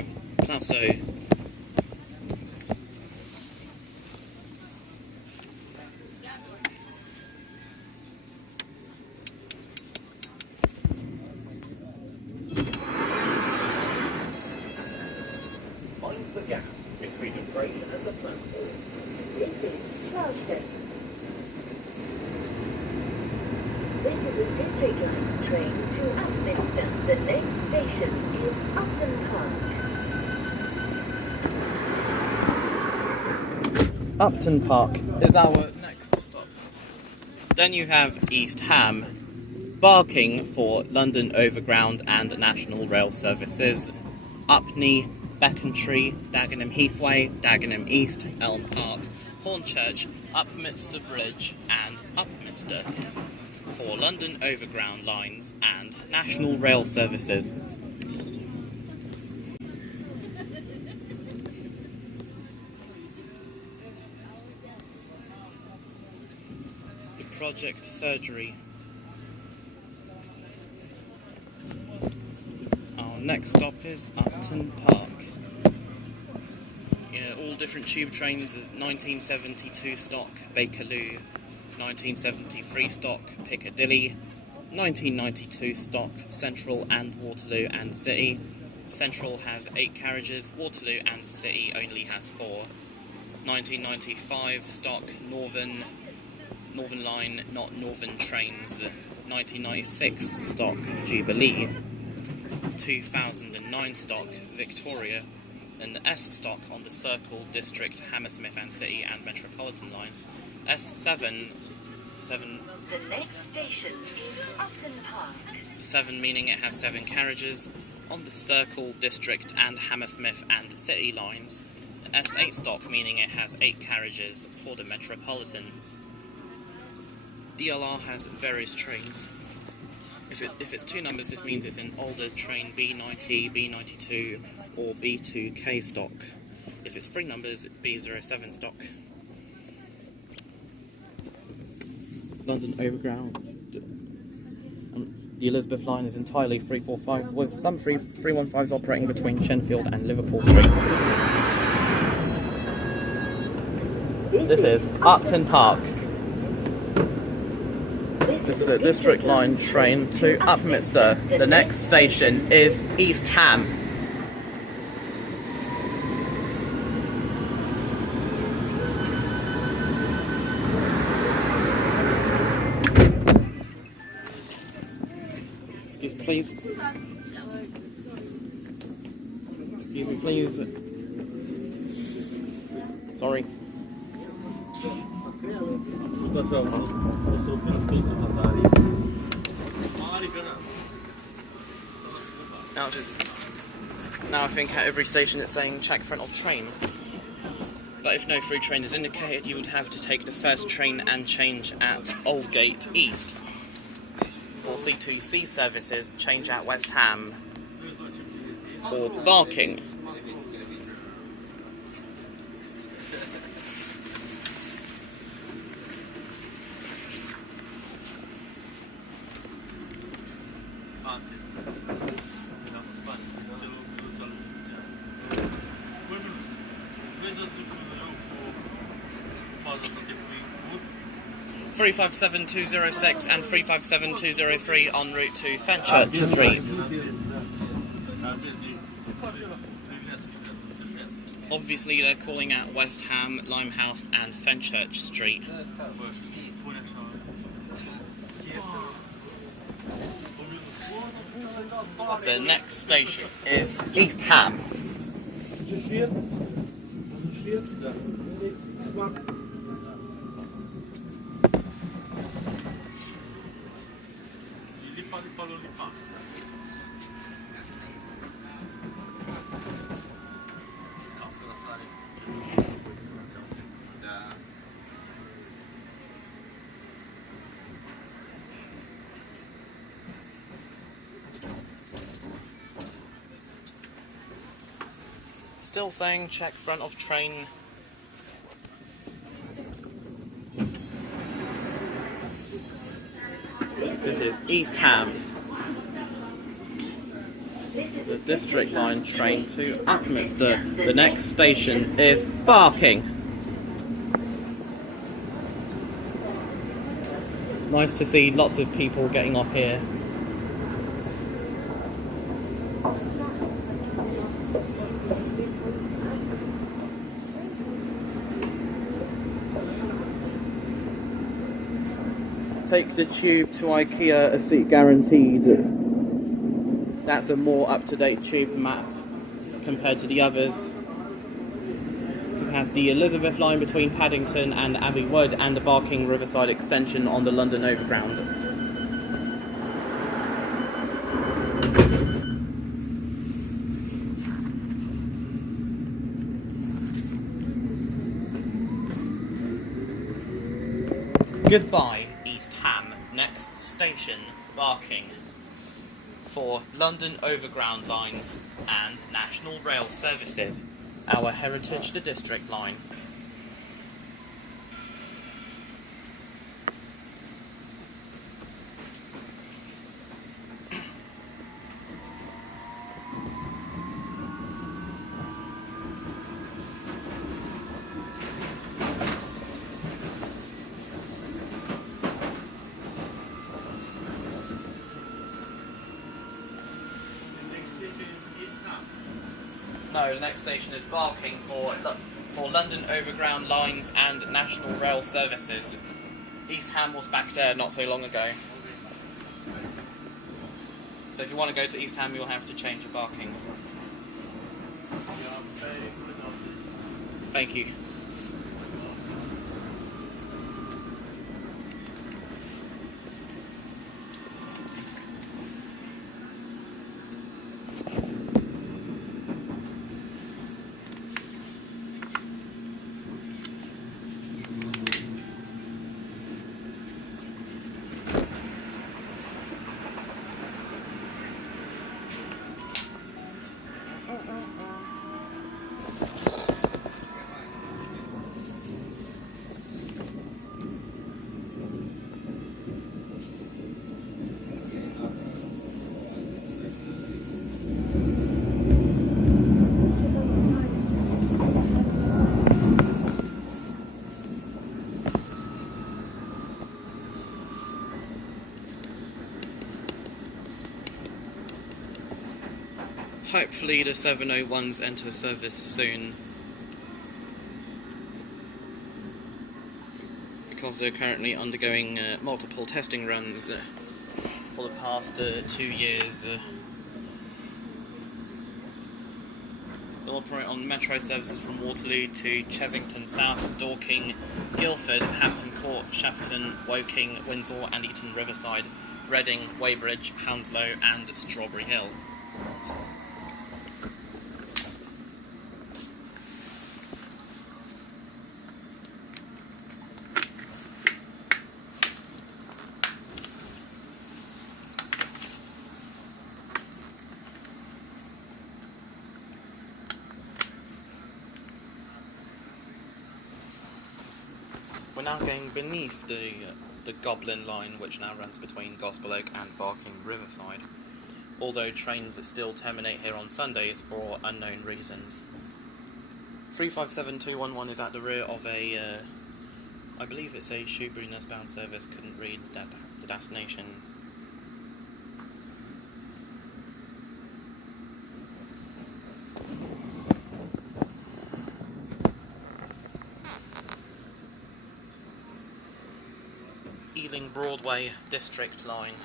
Mind the gap between the train and the platform. This is Plaistow. This is a district line train to Upminster. The next station is Upton Park. Upton Park is our next stop. Then you have East Ham, Barking for London Overground and National Rail services, Upney, Becontree, Dagenham Heathway, Dagenham East, Elm Park, Hornchurch, Upminster Bridge and Upminster for London Overground lines and National Rail services. The Project Surgery. Our next stop is Upton Park. Yeah, all different tube trains, 1972 stock Bakerloo, 1973 stock Piccadilly, 1992 stock Central and Waterloo and City. Central has 8 carriages, Waterloo and City only has 4. 1995 stock Northern Line, not Northern trains. 1996 stock Jubilee. 2009 stock Victoria. Then the S stock on the Circle, District, Hammersmith and City and Metropolitan lines. S7. The next station is Upton Park. 7 meaning it has 7 carriages on the Circle, District and Hammersmith and City lines. The S8 stock meaning it has 8 carriages for the Metropolitan. DLR has various trains. If it's 2 numbers, this means it's an older train B90, B92 or B2K stock. If it's 3 numbers, B07 stock. London Overground. The Elizabeth line is entirely 345s, with some 315s operating between Shenfield and Liverpool Street. This is Upton Park. This is the District Line train to Upminster. The next station is East Ham. Excuse me, please. Excuse me, please. Sorry. Now I think at every station it's saying check front of train. But if no through train is indicated, you would have to take the first train and change at Aldgate East. For C2C services, change at West Ham or Barking. Three 357-206 and 357-203 en route to Fenchurch Street. Obviously they're calling at West Ham, Limehouse and Fenchurch Street. The next station is East Ham. Still saying check front of train. This is East Ham. The District Line train to Upminster. The next station is Barking. Nice to see lots of people getting off here. Take the tube to IKEA, a seat guaranteed. That's a more up-to-date tube map compared to the others. It has the Elizabeth line between Paddington and Abbey Wood and the Barking Riverside extension on the London Overground. Goodbye, East Ham. Next station, Barking. For London Overground lines and National Rail services, our Heritage the District line. No, the next station is Barking for London Overground lines and National Rail services. East Ham was back there not so long ago. So if you want to go to East Ham, you'll have to change at Barking. Thank you. Hopefully the 701s enter service soon, because they're currently undergoing multiple testing runs for the past 2 years. They'll operate on metro services from Waterloo to Chesington South, Dorking, Guildford, Hampton Court, Shepperton, Woking, Windsor and Eton Riverside, Reading, Weybridge, Hounslow and Strawberry Hill. We're now going beneath the Goblin line, which now runs between Gospel Oak and Barking Riverside, although trains still terminate here on Sundays for unknown reasons. 357211 is at the rear of a, I believe it's a Shrewsbury northbound service, couldn't read the destination. Ealing Broadway District line. The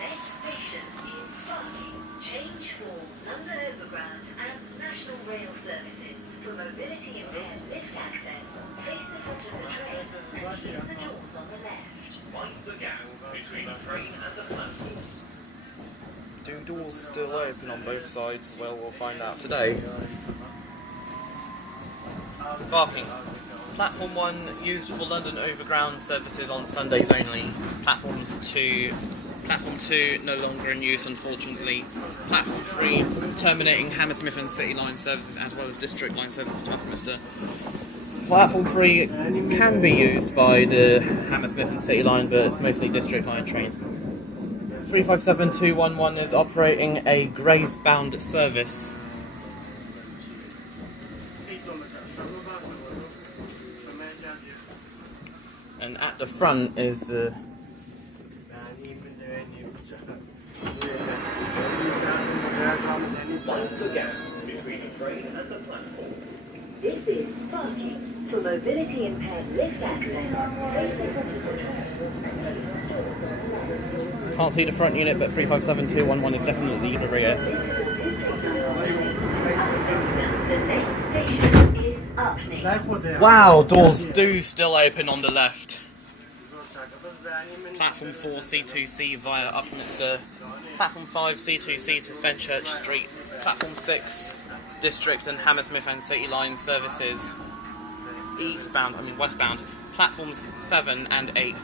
next station is Barking. Change for London Overground and National Rail services. For mobility impaired lift access, face the front of the train and use the doors on the left. Mind the gap between the train and the platform. Do doors still open on both sides? Well, we'll find out today. Barking. Platform 1 used for London Overground services on Sundays only. Platform 2 no longer in use, unfortunately. Platform 3 terminating Hammersmith and City line services as well as District line services to Upminster. Platform 3 can be used by the Hammersmith and City line, but it's mostly District line trains. 357211 is operating a Grays-bound service. And at the front is Mind the gap between the train and the platform. This is parking for mobility impaired lift access. can't see the front unit, but 357211 is definitely the rear. The next station is Upney. Wow, doors do still open on the left. Platform 4 C2C via Upminster. Platform 5 C2C to Fenchurch Street. Platform 6 District and Hammersmith and City line services westbound. Platforms 7 and 8.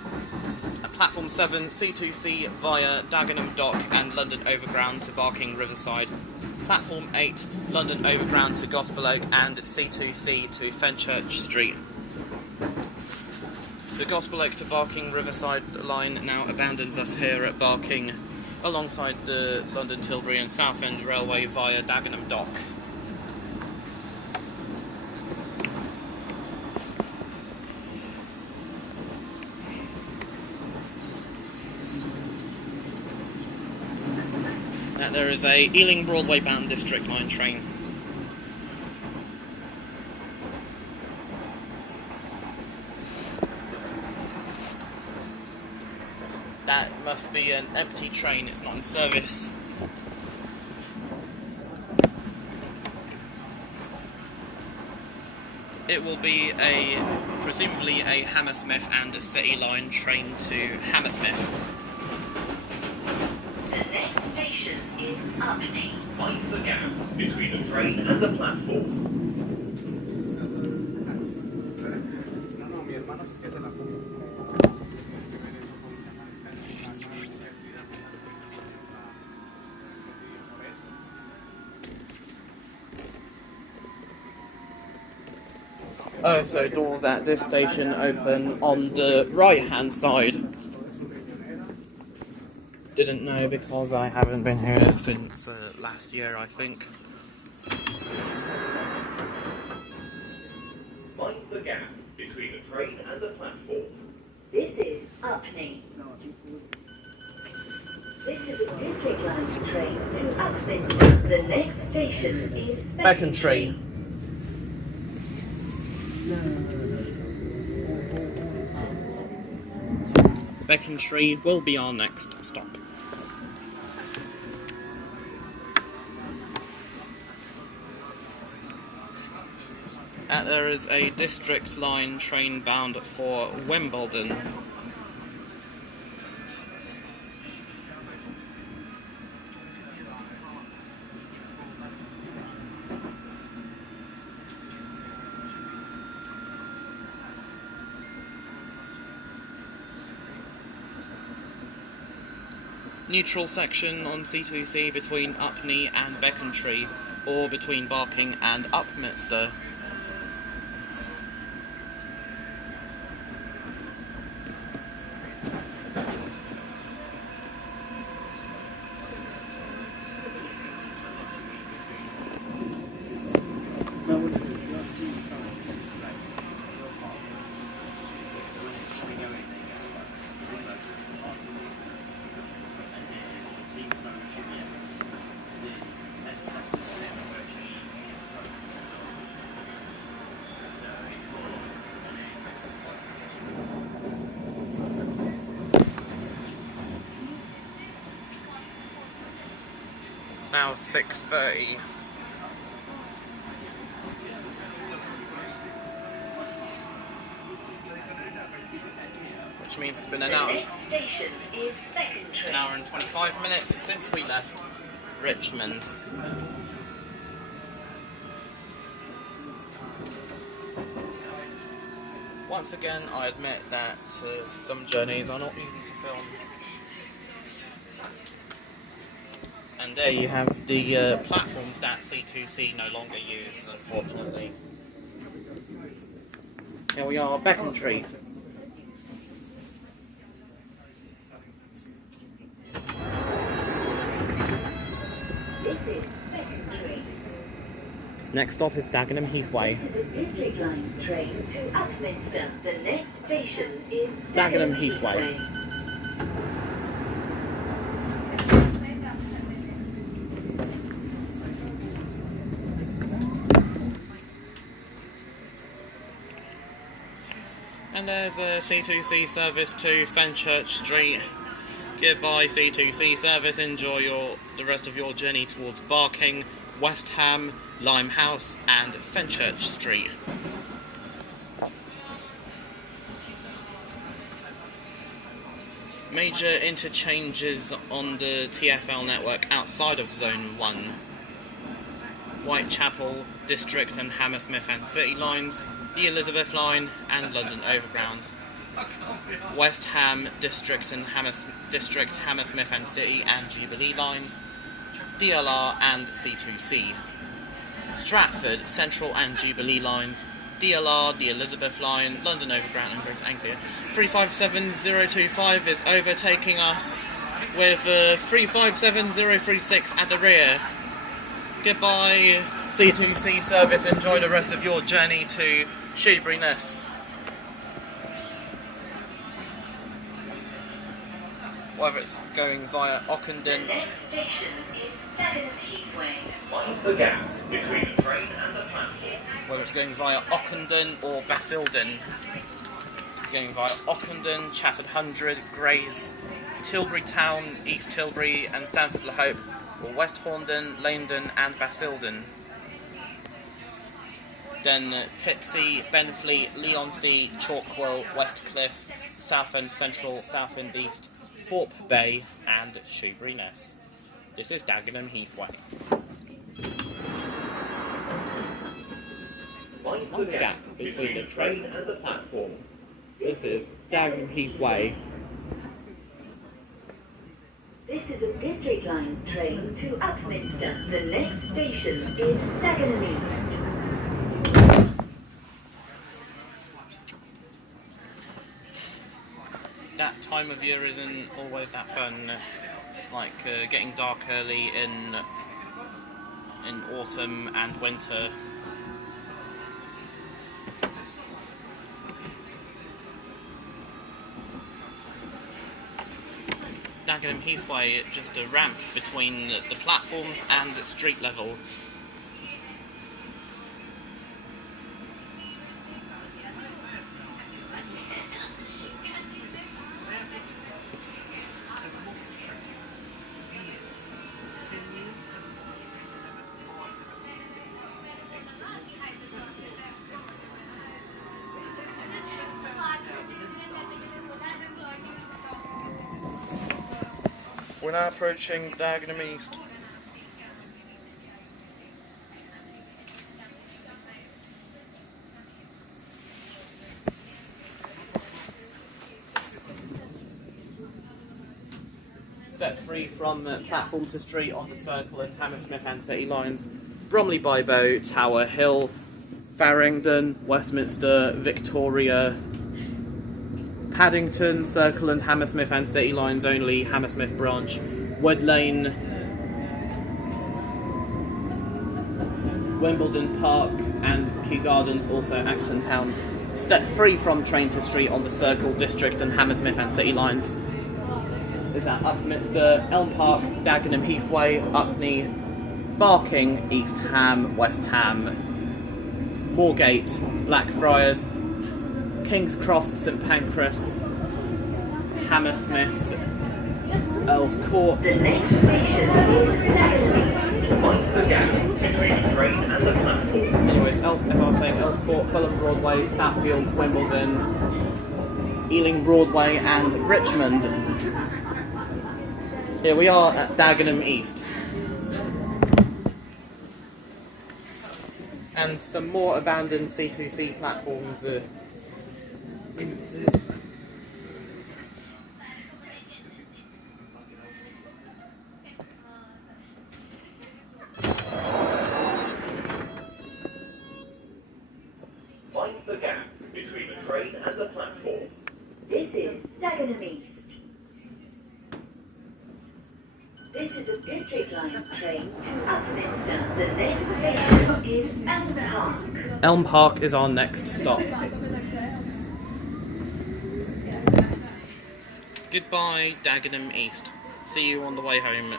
Platform 7 C2C via Dagenham Dock and London Overground to Barking Riverside. Platform 8 London Overground to Gospel Oak and C2C to Fenchurch Street. The Gospel Oak to Barking Riverside line now abandons us here at Barking alongside the London Tilbury and Southend Railway via Dagenham Dock. And there is a Ealing Broadway bound District line train. That must be an empty train, it's not in service. It will be presumably a Hammersmith and City line train to Hammersmith. The next station is Upney. Mind the gap between the train and the platform. Oh, so doors at this station open on the right-hand side. Didn't know because I haven't been here since last year, I think. Mind the gap between the train and the platform. This is Upney. This is a District line train to Upminster. The next station is Becontree. Becontree will be our next stop. There is a District line train bound for Wimbledon. Neutral section on C2C between Upney and Becontree, or between Barking and Upminster. It's now 6:30. Which means it's been an hour. The next station is Becontree. An hour and 25 minutes since we left Richmond. Once again, I admit that some journeys are not easy to film. And there you have the platforms that C2C no longer use, unfortunately. Here we are, Beacon Street. This is Beacon Street. Next stop is Dagenham Heathway. This is a District Line train to Upminster. The next station is Dagenham Heathway. And there's a C2C service to Fenchurch Street. Goodbye C2C service, enjoy the rest of your journey towards Barking, West Ham, Limehouse and Fenchurch Street. Major interchanges on the TfL network outside of Zone 1. Whitechapel, District and Hammersmith and City lines, the Elizabeth line and London Overground. West Ham, District, Hammersmith and City and Jubilee lines, DLR and C2C. Stratford, Central and Jubilee lines, DLR, the Elizabeth line, London Overground and Great Anglia. 357025 is overtaking us with 357036 at the rear. Goodbye C2C service, enjoy the rest of your journey to Shoeburyness. Whether it's going via Ockenden. The next station is Dagenham Heathway. Mind the gap between the train and the platform. Whether it's going via Ockenden or Basildon. Going via Ockenden, Chafford 100, Grays, Tilbury Town, East Tilbury and Stamford Le Hope, or West Horndon, Leindon and Basildon. Then Pitsea, Benfleet, Leonsea, Chalkwell, Westcliff, Southend Central, Southend East, Thorpe Bay and Shoeburyness. This is Dagenham Heathway. Mind the gap between the train and the platform. This is Dagenham Heathway. This is a District Line train to Upminster. The next station is Dagenham East. That time of year isn't always that fun, like getting dark early in autumn and winter. Dagenham Heathway, just a ramp between the platforms and street level. We're now approaching Dagenham East. Step 3 from platform to street on the Circle and Hammersmith and City lines. Bromley by Bow, Tower Hill, Farringdon, Westminster, Victoria, Paddington, Circle and Hammersmith and City lines only, Hammersmith branch, Wood Lane, Wimbledon Park and Kew Gardens, also Acton Town. Step 3 from train to street on the Circle, District and Hammersmith and City lines. Is that Upminster, Elm Park, Dagenham Heathway, Upney, Barking, East Ham, West Ham, Moorgate, Blackfriars, King's Cross, St Pancras, Hammersmith, Earls Court. The next station is Dagenham. Mind the gap between the train and the platform. Anyways, as I was saying, Earls Court, Fulham Broadway, Southfields, Wimbledon, Ealing Broadway and Richmond. Here we are at Dagenham East. And some more abandoned C2C platforms Line train to Upminster. The next station is Elm Park. Elm Park is our next stop. Goodbye, Dagenham East. See you on the way home.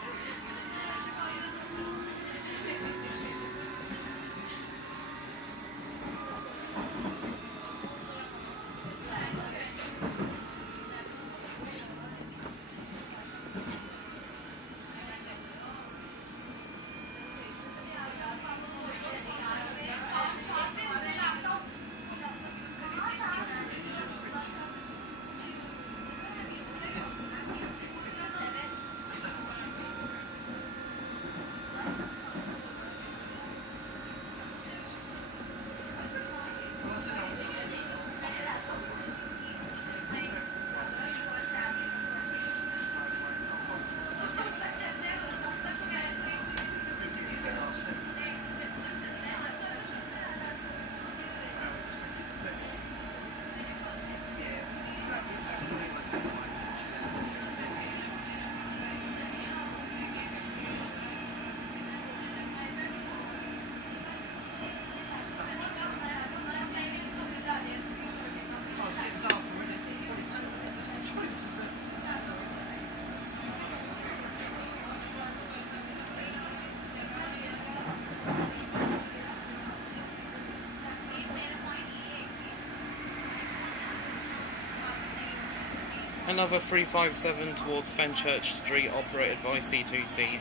Another 357 towards Fenchurch Street, operated by C2C,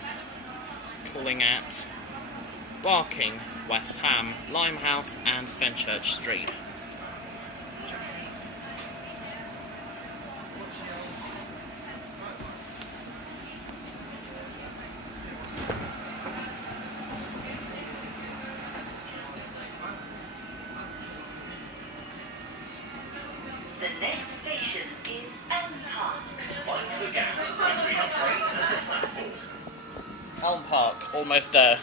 calling at Barking, West Ham, Limehouse and Fenchurch Street. The next station is Elm Park. Elm Park, almost there.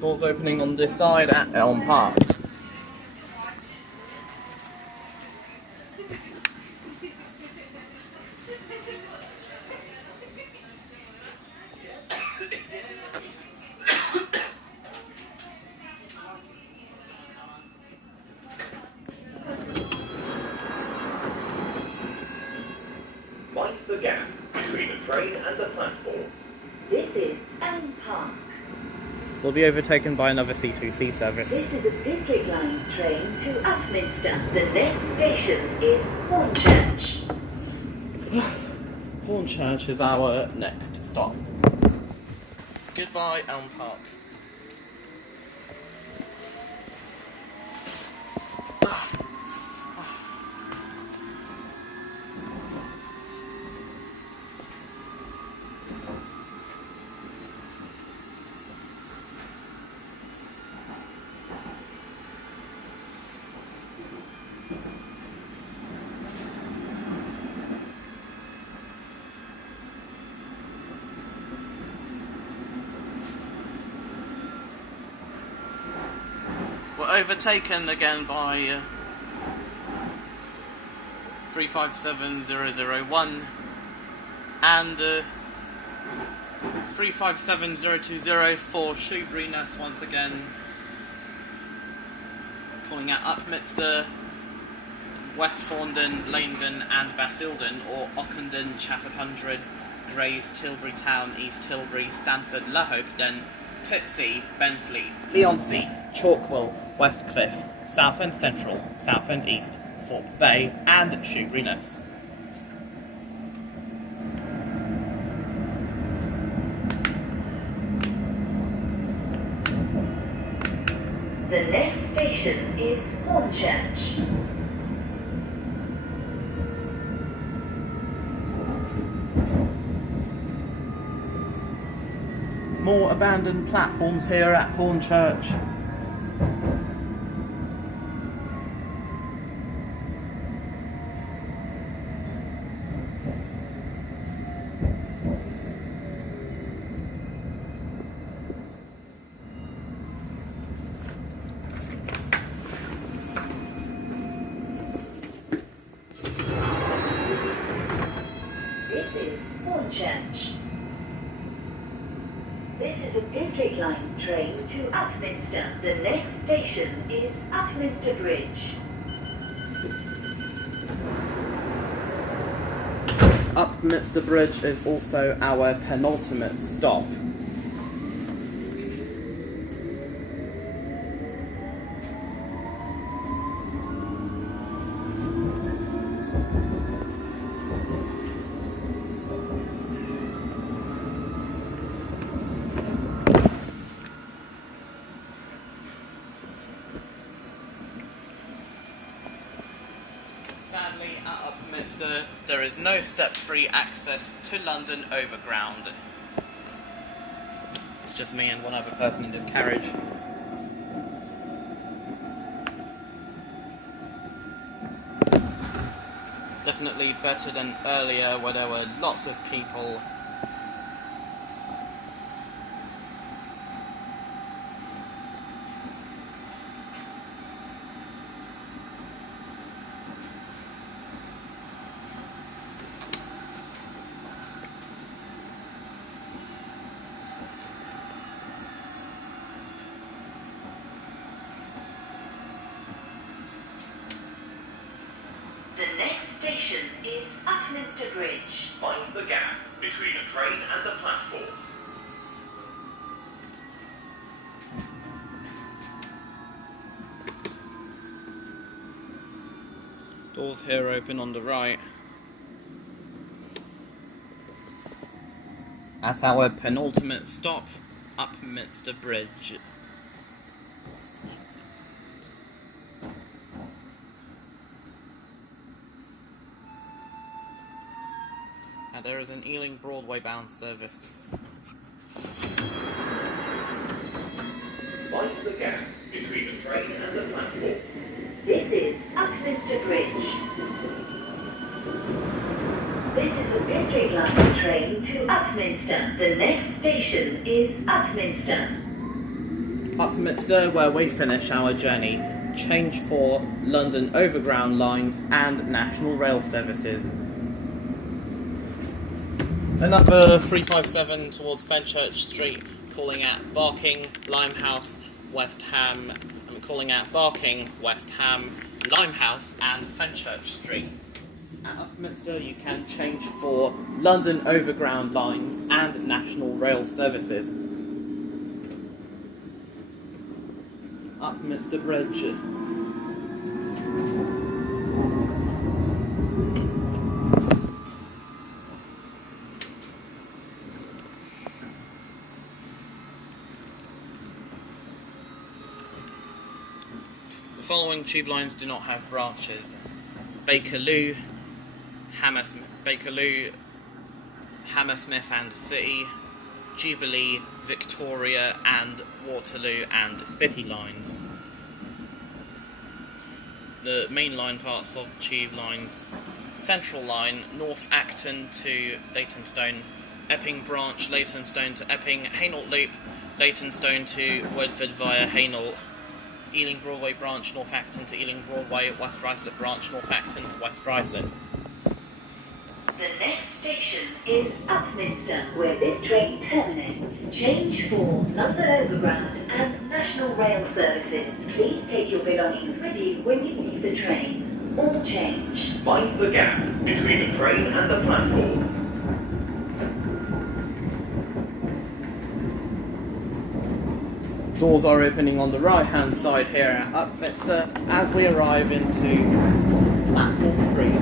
Doors opening on this side at Elm Park. Mind the gap between the train and the platform. This is Elm Park. Will be overtaken by another C2C service. This is a District Line train to Upminster. The next station is Hornchurch. Hornchurch is our next stop. Goodbye, Elm Park. We're overtaken again by 357001 and 357020 for Shoeburyness once again, calling at Upminster, West Horndon, Langdon and Basildon, or Ockenden, Chafford Hundred, Grays, Tilbury Town, East Tilbury, Stanford, Lahopden, Pitsea, Benfleet, Leonsea, Chalkwell, West Cliff, Southend Central, Southend East, Thorpe Bay and Shoeburyness. The next station is Hornchurch. More abandoned platforms here at Hornchurch. Fenchurch. This is a District Line train to Upminster. The next station is Upminster Bridge. Upminster Bridge is also our penultimate stop. Sadly, at Upminster, there is no step-free access to London Overground. It's just me and one other person in this carriage. Definitely better than earlier, where there were lots of people. The next station is Upminster Bridge. Mind the gap between a train and the platform. Doors here open on the right. At our penultimate stop, Upminster Bridge. And there is an Ealing Broadway bound service. Mind the gap between the train and the platform. This is Upminster Bridge. This is a District Line train to Upminster. The next station is Upminster. Upminster, where we finish our journey. Change for London Overground lines and National Rail services. Another 357 towards Fenchurch Street, calling at Barking, Limehouse, West Ham. I'm calling at Barking, West Ham, Limehouse and Fenchurch Street. At Upminster you can change for London Overground lines and National Rail services. Upminster Bridge. The following tube lines do not have branches: Bakerloo, Hammersmith and City, Jubilee, Victoria and Waterloo and City lines. The main line parts of tube lines: Central Line, North Acton to Leytonstone, Epping Branch, Leytonstone to Epping, Hainault Loop, Leytonstone to Woodford via Hainault, Ealing Broadway Branch, North Acton to Ealing Broadway, West Ruislip Branch, North Acton to West Ruislip. The next station is Upminster, where this train terminates. Change for London Overground and National Rail services. Please take your belongings with you when you leave the train. All change. Mind the gap between the train and the platform. Doors are opening on the right hand side here at Upminster as we arrive into platform 3.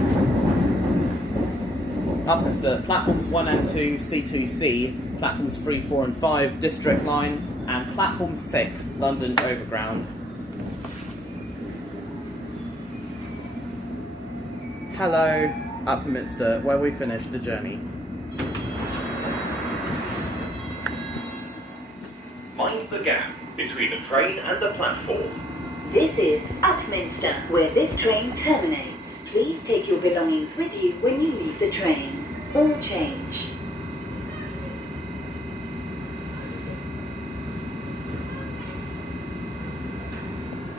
Upminster, platforms 1 and 2, C2C, platforms 3, 4 and 5, District Line, and platform 6, London Overground. Hello, Upminster, where we finish the journey. Mind the gap between the train and the platform. This is Upminster, where this train terminates. Please take your belongings with you when you leave the train. All change.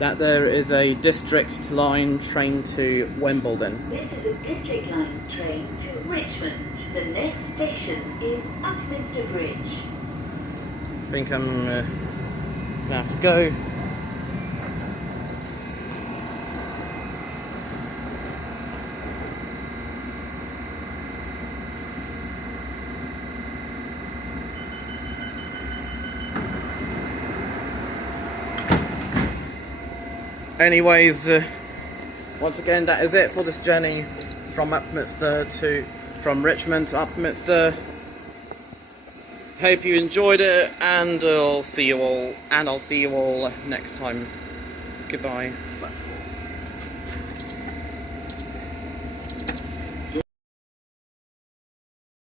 that there is a district line train to Wimbledon. This is a district line train to Richmond. The next station is Upminster Bridge. I think I'm gonna have to go. Anyways, once again, that is it for this journey from Richmond to Upminster. Hope you enjoyed it, and I'll see you all next time. Goodbye.